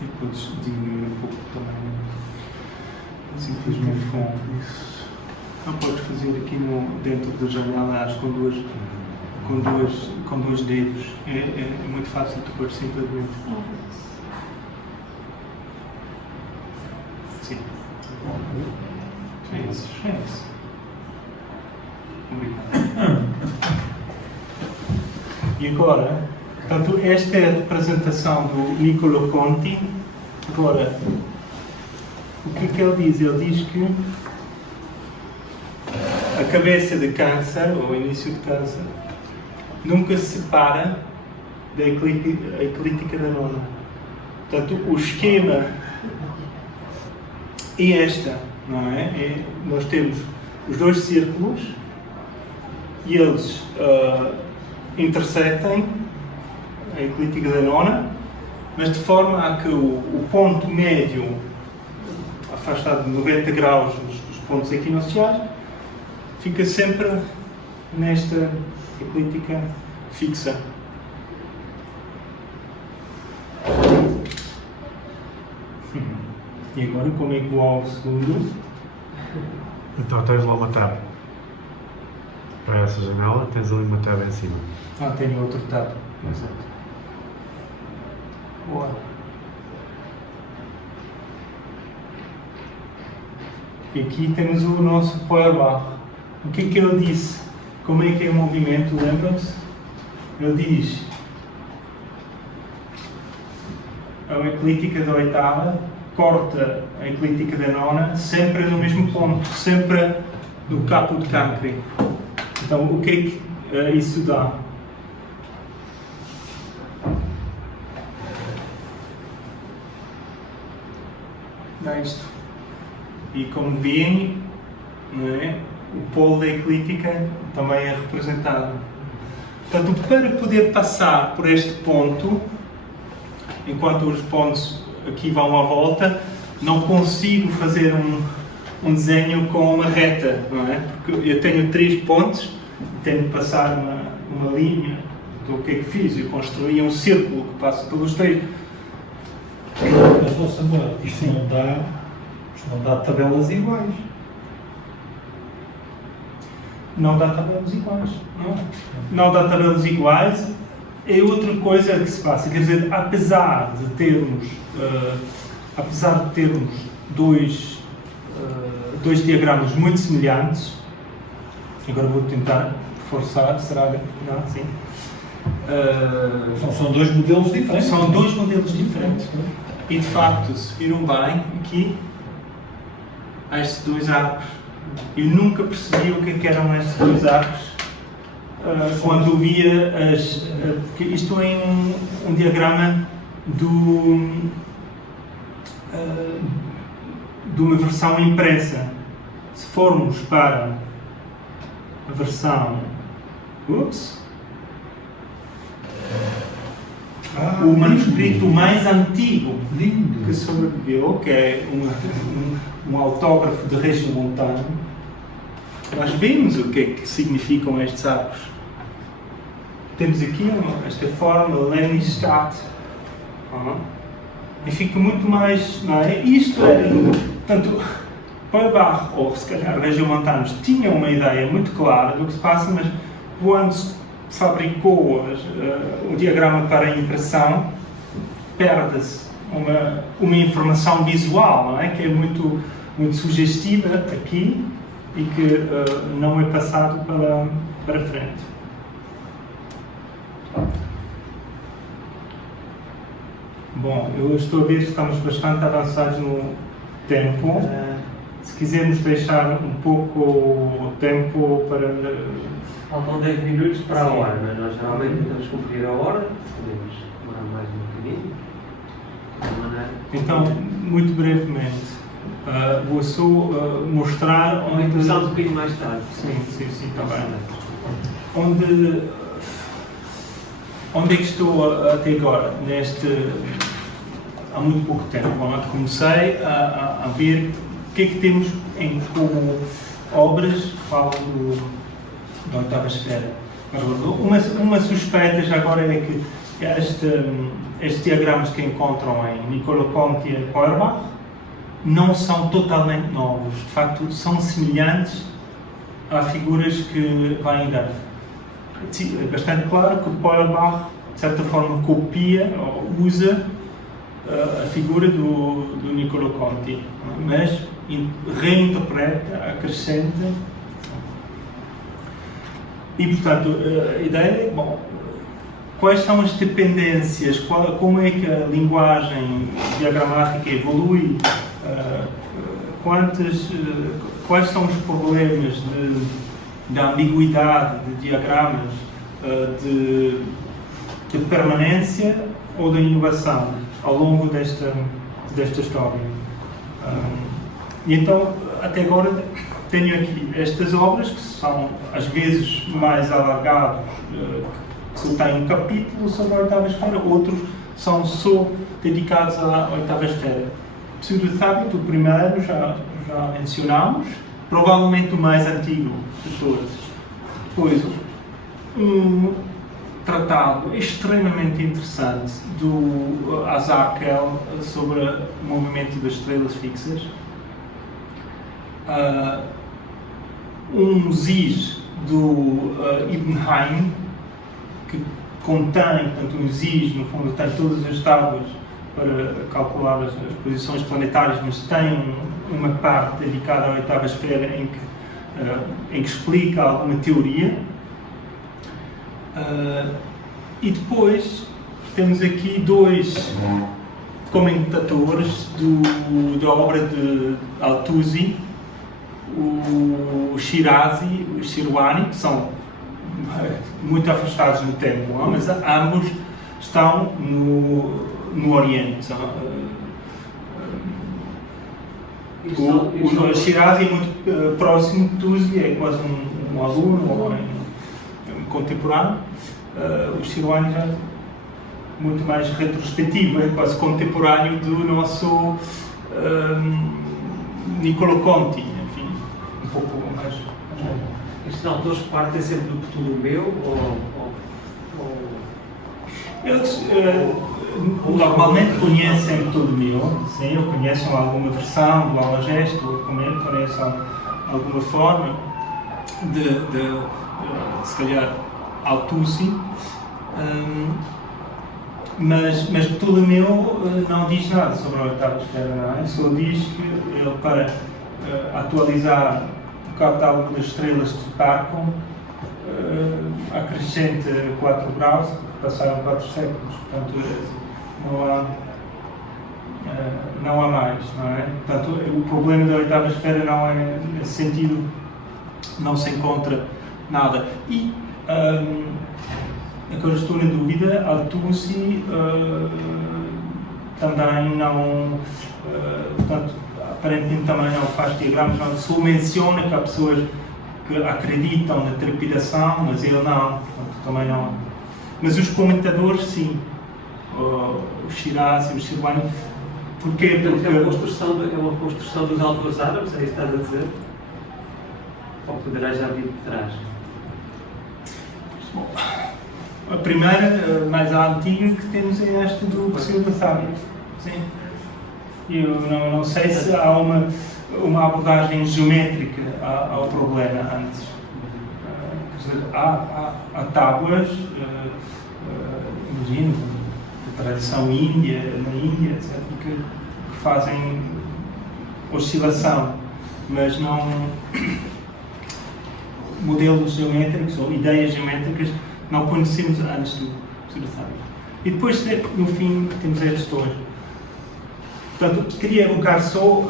E podes diminuir um pouco também, simplesmente com isso. Não podes fazer aqui dentro da janela, acho, com dois dedos. É muito fácil tu pôr simplesmente. Sim. É isso. Obrigado. E agora, portanto, esta é a representação do Niccolo Conti. Agora, o que é que ele diz? Ele diz que a cabeça de câncer, ou o início de câncer, nunca se separa da eclíptica da nona. Portanto, o esquema é esta, não é? Nós temos os dois círculos e eles intersetem a eclíptica da nona, mas de forma a que o ponto médio, afastado de 90 graus dos pontos equinociais, fica sempre nesta eclíptica fixa. E agora, como é que vou ao segundo? Então tens lá uma tab. Para essa janela tens ali uma tab em cima. Tenho outro tab. Exato. Boa. E aqui temos o nosso Feuerbach. O que é que ele disse? Como é que é o movimento? Lembram-se? Ele diz: a eclíptica da oitava corta a eclíptica da nona sempre no mesmo ponto, sempre no capo de cancre. Então, o que é que isso dá? Dá isto. E como veem, não é? O polo da eclíptica também é representado. Portanto, para poder passar por este ponto, enquanto os pontos aqui vão à volta, não consigo fazer um desenho com uma reta, não é? Porque eu tenho 3 pontos, tenho de passar uma linha. Então, o que é que fiz? Eu construí um círculo que passa pelos 3. Mas, ó Samuel, isto não dá tabelas iguais. Não dá tabelas iguais. Não dá tabelas iguais. É outra coisa que se passa. Quer dizer, apesar de termos dois diagramas muito semelhantes, agora vou tentar forçar, será? Não, sim. São 2 modelos diferentes. São 2 modelos diferentes. E de facto, se viram bem, aqui há estes 2 arcos. Eu nunca percebi o que eram estes 2 arcos quando via porque isto é um diagrama de uma versão impressa. Se formos para a versão o manuscrito mais antigo Lindo. que sobreviveu, que é um autógrafo de Regiomontano, nós vemos o que é que significam estes arcos. Temos aqui esta forma, Lennistadt, e fica muito mais, não é? Isto é, portanto, Feuerbach, ou se calhar Regiomontanos, tinham uma ideia muito clara do que se passa, mas quando se fabricou o diagrama para a impressão, perde-se uma informação visual, não é? Que é muito sugestiva aqui e que não é passado para frente. Bom, eu estou a ver que estamos bastante avançados no tempo. Se quisermos deixar um pouco o tempo para... Faltam 10 minutos para a Sim. hora, mas nós geralmente tentamos cumprir a hora, podemos demorar mais um bocadinho. De maneira... Então, muito brevemente, vou só mostrar Onde começamos um bocadinho mais tarde. Sim, está bem. Onde é que estou até agora? Há muito pouco tempo, quando comecei a ver o que é que temos como obras que falam da oitava esfera. Uma suspeita já agora é que estes diagramas que encontram em Niccolò Conti e Feuerbach não são totalmente novos. De facto, são semelhantes a figuras que vêm dando. É bastante claro que o Feuerbach, de certa forma, copia ou usa a figura do Niccolò Conti, mas reinterpreta, acrescenta. E, portanto, a ideia é, bom, quais são as dependências, como é que a linguagem diagramática evolui, quais são os problemas da ambiguidade de diagramas, de permanência ou de inovação ao longo desta história. E então, até agora, tenho aqui estas obras que são às vezes mais alargados, que têm um capítulo sobre a oitava esfera, outros são só dedicados à oitava esfera. Pseudo-Thabit, o primeiro, já mencionámos, provavelmente o mais antigo de todos. Depois, um tratado extremamente interessante do Azakel sobre o movimento das estrelas fixas. Um ZIS do Ibn Haim, que contém, portanto, um ZIS, no fundo, tem todas as tábuas para calcular as posições planetárias, mas tem uma parte dedicada à oitava esfera em que explica alguma teoria. E depois temos aqui 2 comentadores da obra de Al-Tusi, o Shirazi e o Shirwani, que são muito afastados no tempo, mas ambos estão no Oriente. O Shirazi é muito próximo de Tusi, é quase um aluno ou um contemporâneo, o Shirawani já muito mais retrospectivo, é quase contemporâneo do nosso Niccolo Conti, enfim, um pouco mais. Estes autores partem sempre do Ptolomeu Eles normalmente conhecem Ptolomeu, sim, ou conhecem alguma versão do Almagesto, ou conhecem alguma forma de se calhar, Al-Tusi, mas Ptolomeu não diz nada sobre a oitava esfera, não é? Só diz que ele, para atualizar o catálogo das estrelas de Tarcon, acrescente 4 graus, passaram 4 séculos, portanto não há mais, não é? Portanto, o problema da oitava esfera não é, nesse sentido, não se encontra nada. E agora estou na dúvida, Al-Tusi também não, portanto, aparentemente também não faz diagramas, não, só menciona que há pessoas que acreditam na trepidação, mas ele não, portanto, também não. Mas os comentadores, sim, o Shirazi, o Shirwani, porquê? Porque é uma construção dos autores árabes, é isso que estás a dizer? Ou poderá já vir de trás? Bom, a primeira, mais a antiga, que temos é esta do Pseudo-Thabit. Sim. Eu não sei se há uma abordagem geométrica ao problema antes. Há tábuas, imagino, da tradição índia, na Índia, etc., que fazem oscilação, mas não modelos geométricos ou ideias geométricas não conhecemos antes do Pseudo-Thabit. E depois, no fim, temos estes dois. Portanto, queria evocar só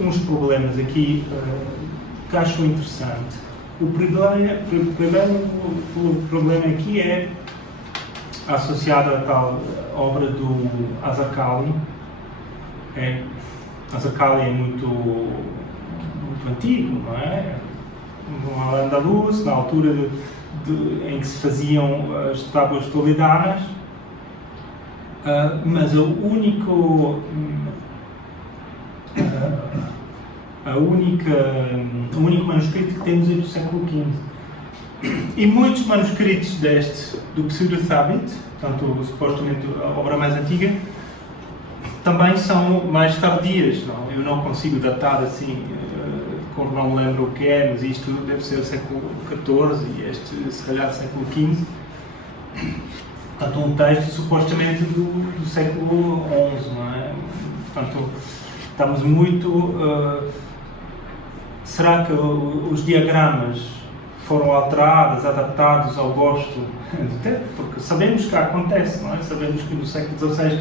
uns problemas aqui que acho interessante. O primeiro problema aqui é associado à tal obra do Az-Zarqali. Az-Zarqali é muito antigo, não é? No Al-Andalus, na altura em que se faziam as tábuas toledanas, mas o único manuscrito que temos é do século XV. E muitos manuscritos do Pseudo-Thabit, portanto, supostamente a obra mais antiga, também são mais tardias. Não? Eu não consigo datar assim, como não me lembro o que é, mas isto deve ser o século XIV e este, se calhar, século XV. Portanto, um texto supostamente do século XI, não é? Portanto, estamos muito... será que os diagramas foram alterados, adaptados ao gosto do tempo? Porque sabemos que acontece, não é? Sabemos que no século XVI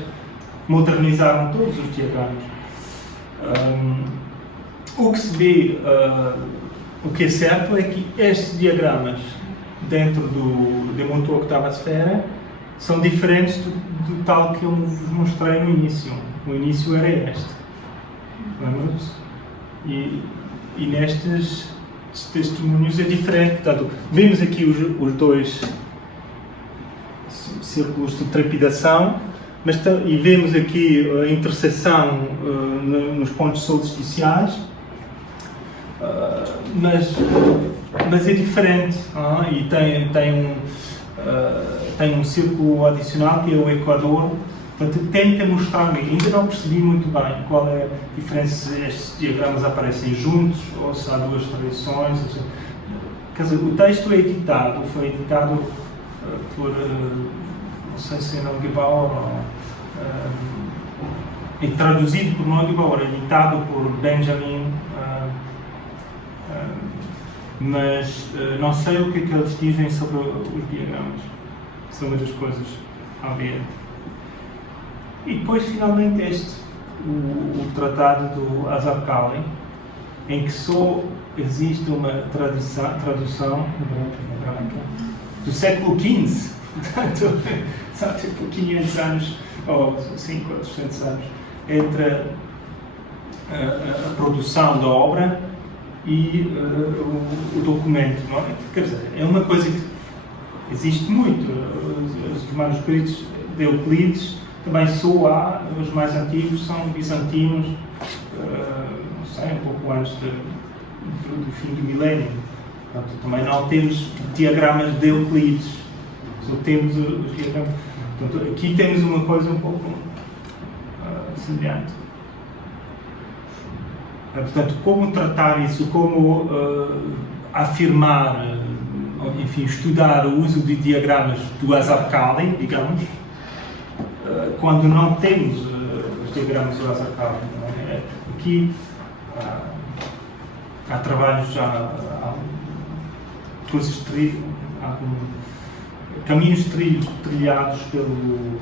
modernizaram todos os diagramas. O que se vê, o que é certo é que estes diagramas dentro do Demontou a oitava esfera são diferentes do tal que eu vos mostrei no início. O início era este. Lembram-se? E nestes testemunhos é diferente. Portanto, vemos aqui os dois círculos de trepidação, e vemos aqui a interseção nos pontos solsticiais, mas é diferente, e tem um círculo adicional que é o Equador. Portanto, tenta mostrar-me, ainda não percebi muito bem qual é a diferença se estes diagramas aparecem juntos ou se há duas tradições. Quer dizer, o texto foi editado por, não sei se é Neugebauer ou traduzido por Neugebauer, editado por Benjamin, mas não sei o que é que eles dizem sobre os diagramas. São uma das coisas a ver. E depois, finalmente, o tratado do Az-Zarqali, em que só existe uma tradução do século XV, portanto, são tipo 500 anos, ou 400 anos, entre a produção da obra e o documento, não é? Quer dizer, é uma coisa que existe muito. Os manuscritos de Euclides também só há, os mais antigos são bizantinos, não sei, um pouco antes do fim do milénio. Portanto, também não temos diagramas de Euclides, só temos os diagramas. Portanto, aqui temos uma coisa um pouco semelhante. Portanto, como tratar isso, como afirmar, enfim, estudar o uso de diagramas do Azarkali, digamos, quando não temos os diagramas do Azarkali. É? Aqui há trabalhos, há coisas, há caminhos trilhados pelo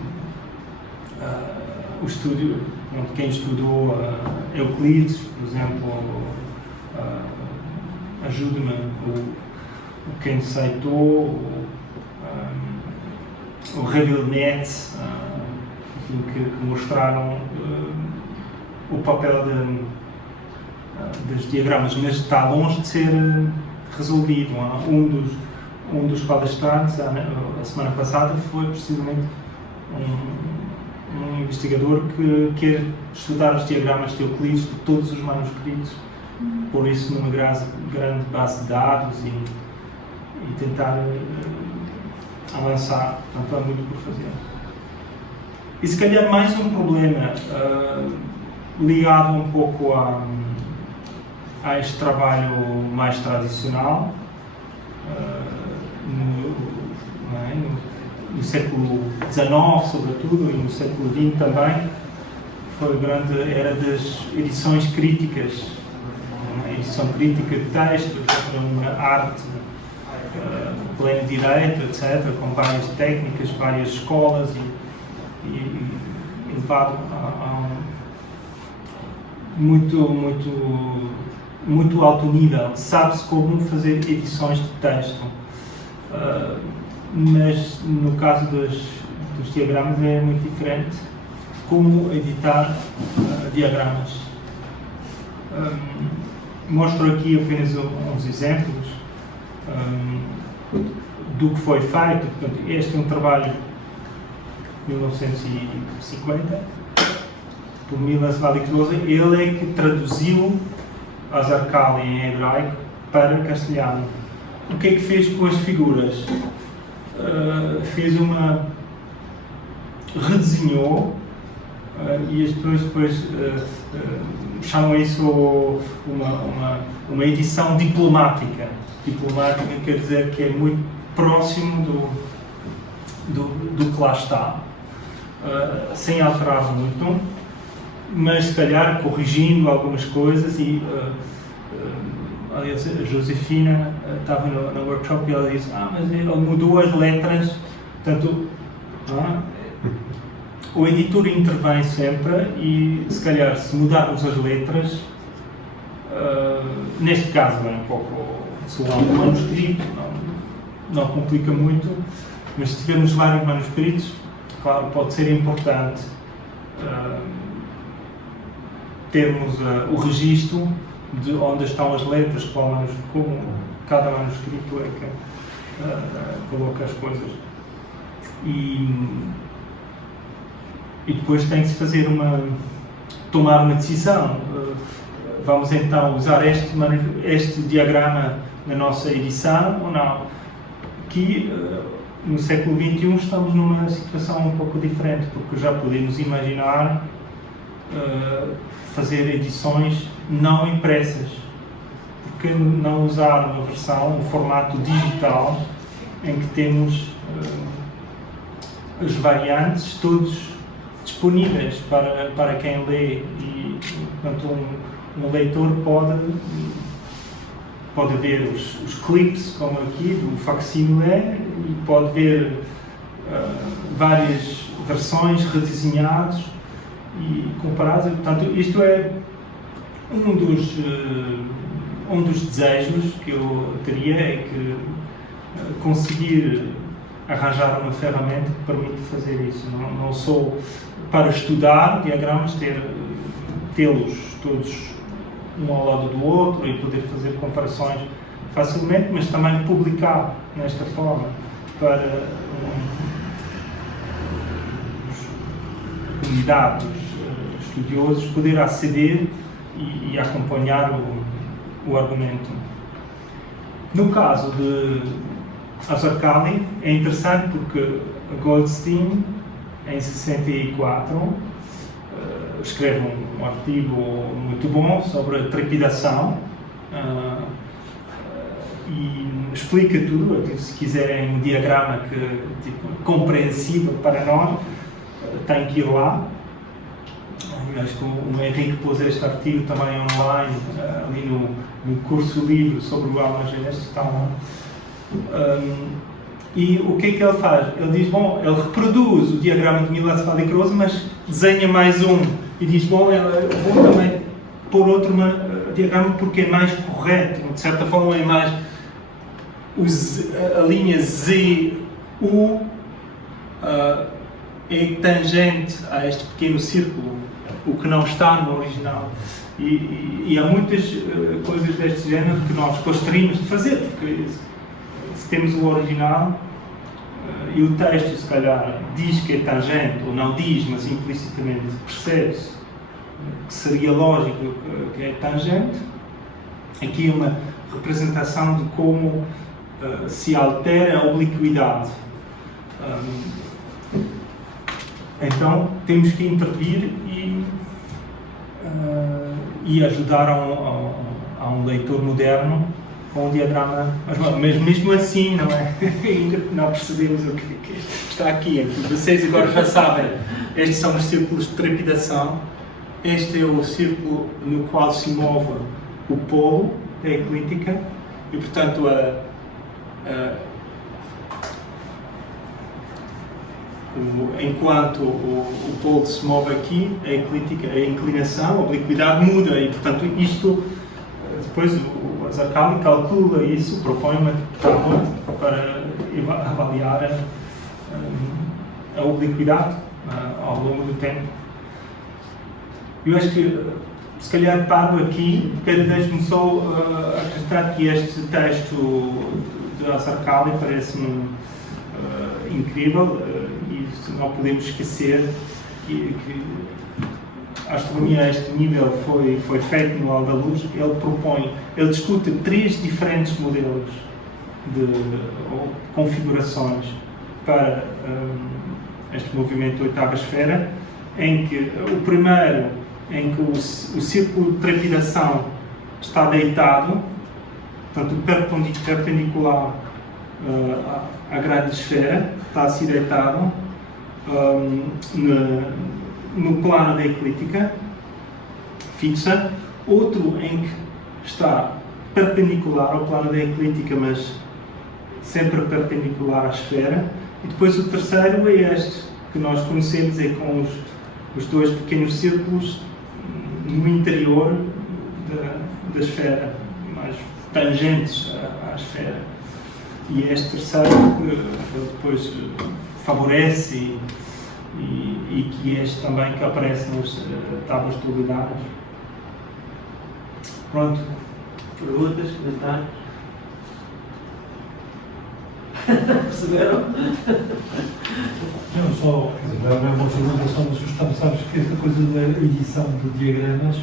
o estúdio, quem estudou Euclides, por exemplo, ajude-me, o Ken Saito, o Revilnet, que mostraram o papel dos diagramas, mas está longe de ser resolvido. Um dos palestrantes, a semana passada, foi precisamente um investigador que quer estudar os diagramas de Euclides de todos os manuscritos, pôr isso numa grande base de dados e tentar avançar. Portanto, há muito por fazer. E se calhar mais um problema ligado um pouco a este trabalho mais tradicional, no século XIX, sobretudo, e no século XX também, foi a grande era das edições críticas, uma edição crítica de texto, uma arte pleno direito, etc., com várias técnicas, várias escolas e elevado a muito alto nível. Sabe-se como fazer edições de texto. Mas no caso dos diagramas é muito diferente. Como editar diagramas? Mostro aqui apenas uns exemplos do que foi feito. Portanto, este é um trabalho de 1950 por Milan Svalikrosa. Ele é que traduziu Azarkali em hebraico para castelhano. O que é que fez com as figuras? Redesenhou e as pessoas depois chamam isso uma edição diplomática. Diplomática quer dizer que é muito próximo do que lá está, sem alterar muito, mas se calhar corrigindo algumas coisas. E aliás, a Josefina estava no workshop e ela disse: mas ele mudou as letras. Portanto, o editor intervém sempre e, se calhar, se mudarmos as letras, neste caso é um pouco, se há um manuscrito, não complica muito, mas se tivermos vários manuscritos, claro, pode ser importante termos o registro de onde estão as letras, como cada manuscrito é que coloca as coisas. E depois tem-se tomar uma decisão. Vamos então usar este diagrama na nossa edição ou não? Aqui, no século XXI, estamos numa situação um pouco diferente, porque já podemos imaginar fazer edições não impressas. Por que não usar uma versão, um formato digital, em que temos as variantes todos disponíveis para quem lê, e portanto um leitor pode ver os clips, como aqui, do facsímile, e pode ver várias versões redesenhadas e comparadas. Portanto, isto é um dos desejos que eu teria, é que conseguir arranjar uma ferramenta que permite fazer isso. Não só para estudar diagramas, tê-los todos um ao lado do outro e poder fazer comparações facilmente, mas também publicar nesta forma. para os convidados estudiosos poder aceder e acompanhar o argumento. No caso de Azarkali, é interessante porque Goldstein, em 64, escreve um artigo muito bom sobre a trepidação e explica tudo. Se quiserem um diagrama compreensível para nós, tem que ir lá. Acho que o Henrique pôs este artigo também online, ali no curso livre sobre o Alma Gênesis, está lá. E o que é que ele faz? Ele diz, bom, ele reproduz o diagrama de Milas-Fallicrose, mas desenha mais um e diz, bom, eu vou também pôr outro diagrama porque é mais correto, de certa forma é mais a linha Z, U é tangente a este pequeno círculo, o que não está no original. E há muitas coisas deste género que nós gostaríamos de fazer, porque se temos o original e o texto, se calhar, diz que é tangente, ou não diz, mas implicitamente percebe-se que seria lógico que é tangente, aqui é uma representação de como se altera a obliquidade. Então, temos que intervir e ajudar a um leitor moderno com um diagrama, mas mesmo assim, não é? Ainda não percebemos o que está aqui. Vocês agora já sabem, estes são os círculos de trepidação, este é o círculo no qual se move o polo da eclíptica e, portanto, enquanto o polo se move aqui, a eclíptica, a inclinação, a obliquidade muda e, portanto, isto, depois o Azarkali calcula isso, propõe uma tábua para avaliar a obliquidade ao longo do tempo. Eu acho que, se calhar, paro aqui, porque deixo-me só acrescentar que este texto de Azarkali parece-me incrível e não podemos esquecer que a astronomia a este nível foi feita no Al-Andalus. Ele discute 3 diferentes modelos ou configurações para este movimento de oitava esfera, em que o primeiro, em que o círculo de trepidação está deitado, portanto perpendicular à grande esfera, está assim deitado no plano da eclíptica fixa, outro em que está perpendicular ao plano da eclíptica, mas sempre perpendicular à esfera, e depois o terceiro é este, que nós conhecemos, é com os 2 pequenos círculos no interior da esfera, mais tangentes à esfera. E é este terceiro que depois favorece e que é este também que aparece nas tábuas tubulares. Pronto. Perguntas, comentários? Perceberam? Não, só, não é uma observação, mas sabes que esta coisa da edição de diagramas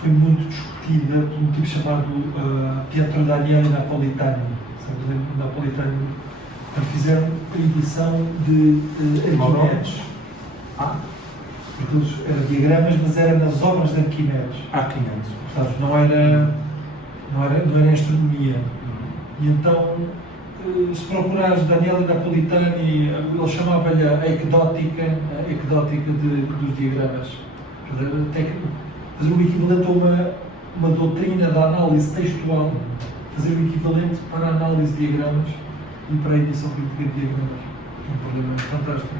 foi muito discutida por um tipo chamado Pietro Daniele Napolitani. Sabes, Napolitani, fizeram a edição de Arquimedes. Porque eram diagramas, mas era nas obras de Arquimedes. Arquimedes. Sabes, não era astronomia. E então, se procurares Daniele Napolitani, ele chamava-lhe a ecdótica dos diagramas. Fazer o equivalente a uma doutrina da análise textual, fazer o equivalente para a análise de diagramas e para a edição crítica de diagramas. É um problema fantástico.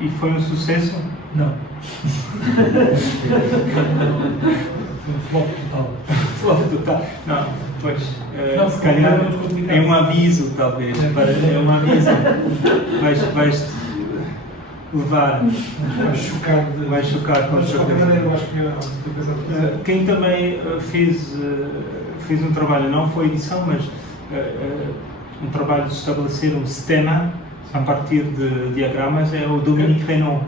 E foi um sucesso? Não. Foi um flop total. Flop total? Não, pois. Não, se calhar é um aviso, talvez. É um aviso. Vais levar. Vai chocar. Vai chocar com mas, de qualquer maneira, eu acho que quem também fez um trabalho, não foi edição, mas um trabalho de estabelecer um sistema a partir de diagramas é o Dominique Renaud.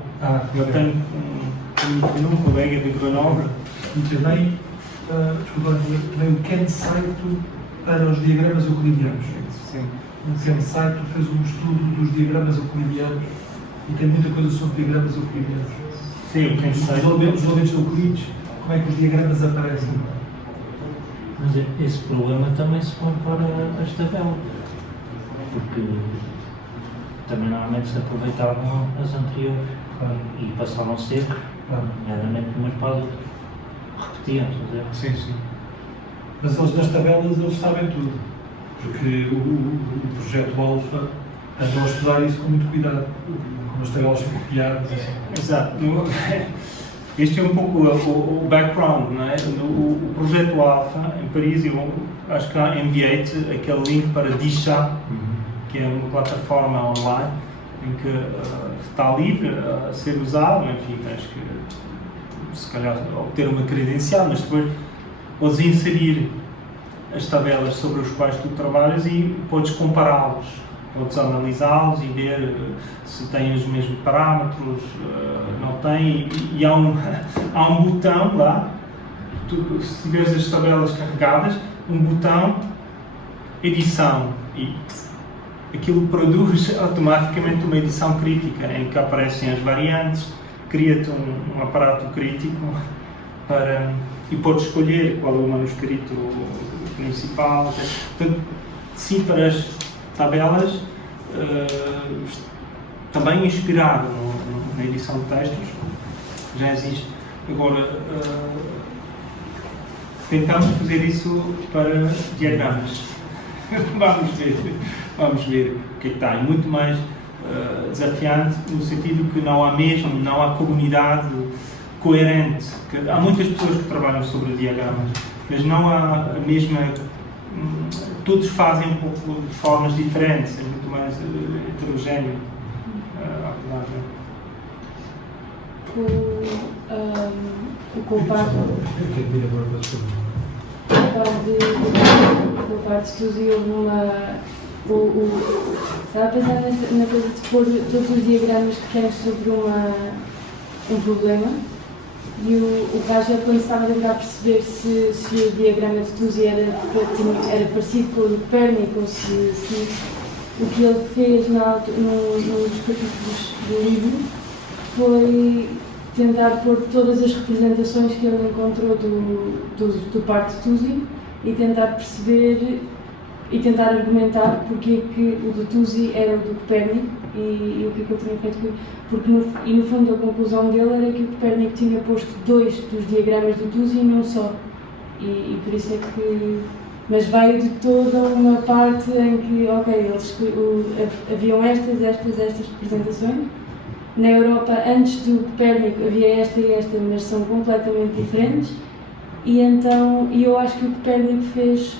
Eu tenho Dominique Renaud, um colega de Grenoble. E também, também o Ken Saito para os diagramas euclidianos. Sim. O Ken Saito fez um estudo dos diagramas euclidianos e tem muita coisa sobre diagramas euclidianos. Sim, quem Os sabe. elementos de Euclides, como é que os diagramas aparecem. Mas esse problema também se põe para as tabelas, porque também normalmente se aproveitavam as anteriores e passavam a ser, nomeadamente umas para as outras. Repetiam, Sim, sim. Mas eles nas tabelas eles sabem tudo, porque o projeto Alfa andam a estudar isso com muito cuidado, como as tabelas são copiadas. Exato. Este é um pouco o background, não é? O projeto Alpha, em Paris, eu acho que enviei-te aquele link para Dicha, que é uma plataforma online em que está livre a ser usado, enfim, tens que, se calhar, obter uma credencial, mas depois podes inserir as tabelas sobre os quais tu trabalhas e podes compará-los. Podes analisá-los e ver se têm os mesmos parâmetros, não têm, e há um botão lá, se tiveres as tabelas carregadas, um botão edição, e aquilo produz automaticamente uma edição crítica, em que aparecem as variantes, cria-te um aparato crítico e podes escolher qual é o manuscrito principal. Portanto, sim, para as tabelas, também inspirado na edição de textos, já existe. Agora, tentamos fazer isso para diagramas. Vamos ver o que é que está. É muito mais desafiante no sentido que não há comunidade coerente. Há muitas pessoas que trabalham sobre diagramas, mas não há a mesma. Todos fazem um pouco de formas diferentes, é muito mais heterogéneo. Com a parte de TUSI houve uma. Estava a pensar na coisa de pôr todos os diagramas que queres sobre um problema. E o Raja, quando estava a tentar perceber se o diagrama de TUSI era parecido com o do Copérnico, ou se o que ele fez nos capítulos do livro foi tentar pôr todas as representações que ele encontrou do parte de TUSI e tentar perceber e tentar argumentar porque é que o do TUSI era o do Copérnico e o que é que ele tinha feito. Porque no fundo a conclusão dele era que o Copérnico tinha posto 2 dos diagramas do TUSI e não só. E por isso é que. Mas veio de toda uma parte em que, haviam estas representações. Na Europa, antes do Copérnico, havia esta e esta, mas são completamente diferentes. E então, eu acho que o Copérnico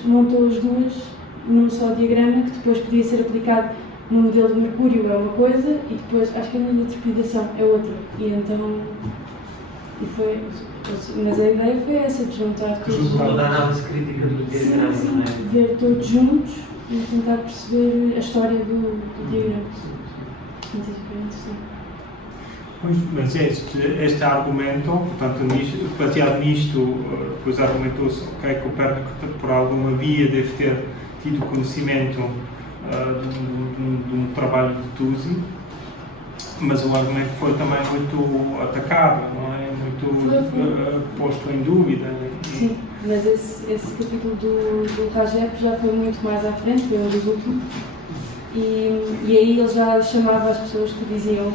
montou as duas num só diagrama, que depois podia ser aplicado no modelo de Mercúrio, é uma coisa, e depois, acho que a linha de trepidação é outra. E então, mas a ideia foi essa, de juntar todos. Toda a análise crítica do diagrama, não é? Ver todos juntos e tentar perceber a história do diagrama. Muito diferente, sim. Pois, mas este argumento, portanto, baseado nisto, depois argumentou-se que o Copérnico, por alguma via, deve ter tido conhecimento de um trabalho de TUSI, mas o argumento foi também muito atacado, não é? Muito posto em dúvida. Sim, mas esse capítulo do Rajep já foi muito mais à frente, foi um dos últimos, e aí ele já chamava as pessoas que diziam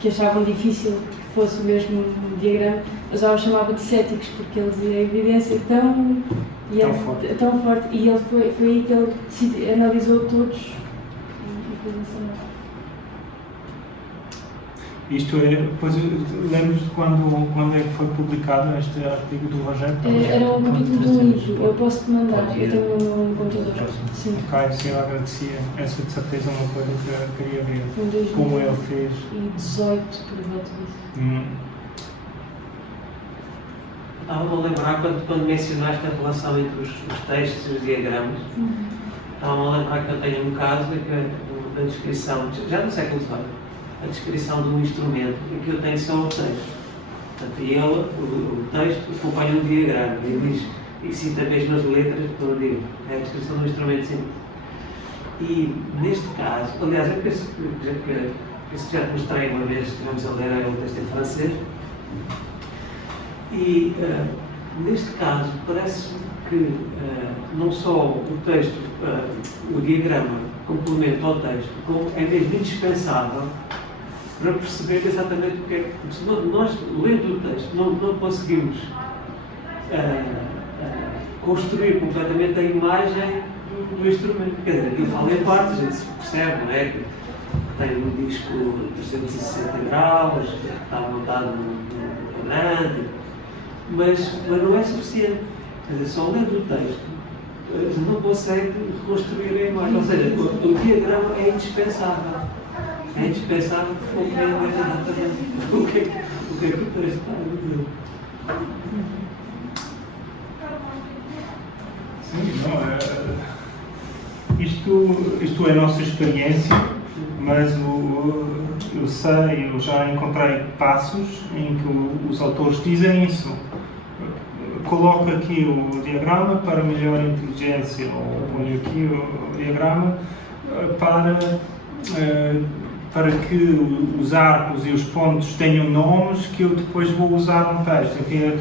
que achavam difícil que fosse o mesmo diagrama, eu já o chamava de céticos, porque ele dizia a evidência tão forte, e ele foi aí que ele analisou todos. Isto é, depois lembro-me de quando é que foi publicado este artigo do Rogério? Era um capítulo de um livro, eu posso-te mandar, eu tenho no computador. Sim. Sim, eu agradecia, essa de certeza é uma coisa que eu queria ver, como ele fez. E 18 por volta disso. Estava-me a lembrar quando mencionaste a relação entre os textos e os diagramas. Estava-me a lembrar que eu tenho um caso em que a descrição, já no século XVIII, a descrição de um instrumento em que eu tenho só o texto. Portanto, e o texto acompanha um diagrama e diz, e cita mesmo as letras do livro. É a descrição do instrumento simples. E neste caso, aliás, eu penso que já te mostrei uma vez, estivemos a ler o texto em francês, e neste caso parece-me que não só o texto, o diagrama complementa ao texto, como é mesmo indispensável para perceber exatamente o que é. Porque nós, lendo o texto, não conseguimos construir completamente a imagem do instrumento. Quer dizer, aquilo fala em partes, a gente se percebe, não é? Que tem um disco 360 graus, que está montado num grande, mas não é suficiente. Quer dizer, só lendo o texto não consegue reconstruir a imagem. Ou seja, o diagrama é indispensável. É indispensável para compreender exatamente o que é que o texto está a dizer. Sim, não, isto é a nossa experiência, mas eu já encontrei passos em que os autores dizem isso. Coloco aqui o diagrama para melhor inteligência, ou ponho aqui o diagrama para que os arcos e os pontos tenham nomes que eu depois vou usar no texto. Enfim,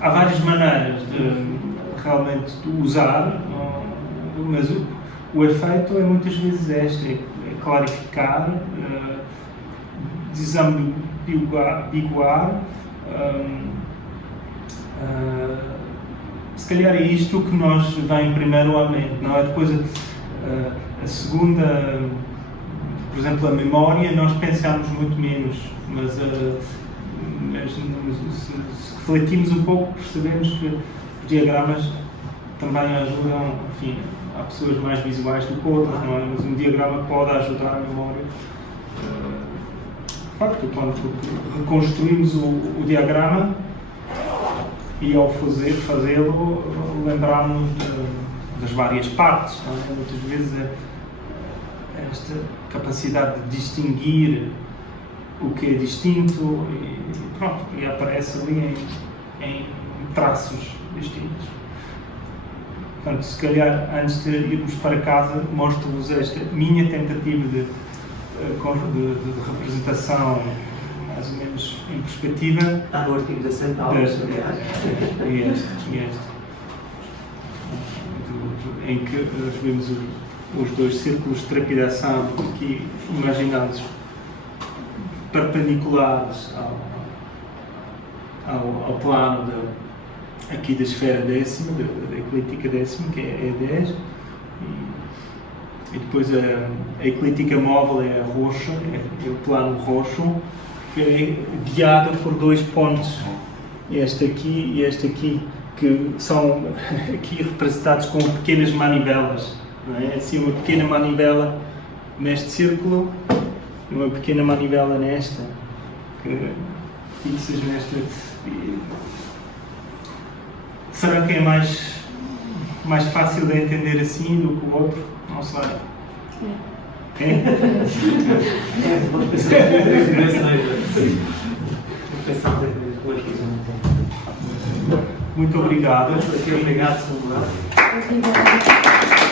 há várias maneiras de realmente usar, mas o efeito é muitas vezes este, é clarificar, desambiguar. Se calhar é isto que nos vem primeiro à mente, não é? Depois a segunda, por exemplo, a memória, nós pensamos muito menos, mas se refletimos um pouco, percebemos que diagramas também ajudam, enfim, há pessoas mais visuais do que outras, não é? Mas um diagrama pode ajudar a memória. De facto, quando reconstruímos o diagrama e ao fazê-lo lembrarmos das várias partes, não é? Muitas vezes esta capacidade de distinguir o que é distinto e aparece ali em traços distintos. Portanto, se calhar, antes de irmos para casa, mostro-vos esta minha tentativa de representação, mais ou menos em perspectiva. Está no artigo da Central. Em que vemos os dois círculos de trepidação aqui imaginados perpendiculares ao plano aqui da esfera décima, da eclíptica décima, que é E10, e depois a eclíptica móvel é a roxa, é o plano roxo, que é guiado por dois pontos, este aqui e este aqui, que são aqui representados com pequenas manivelas, não é? Assim, uma pequena manivela neste círculo e uma pequena manivela nesta, que fixas nesta. Será que é mais fácil de entender assim do que o outro? Não sei. É? Vamos pensar em três dimensões. Vamos pensar em duas dimensões. Muito obrigado. Obrigado, Samuel. Obrigada.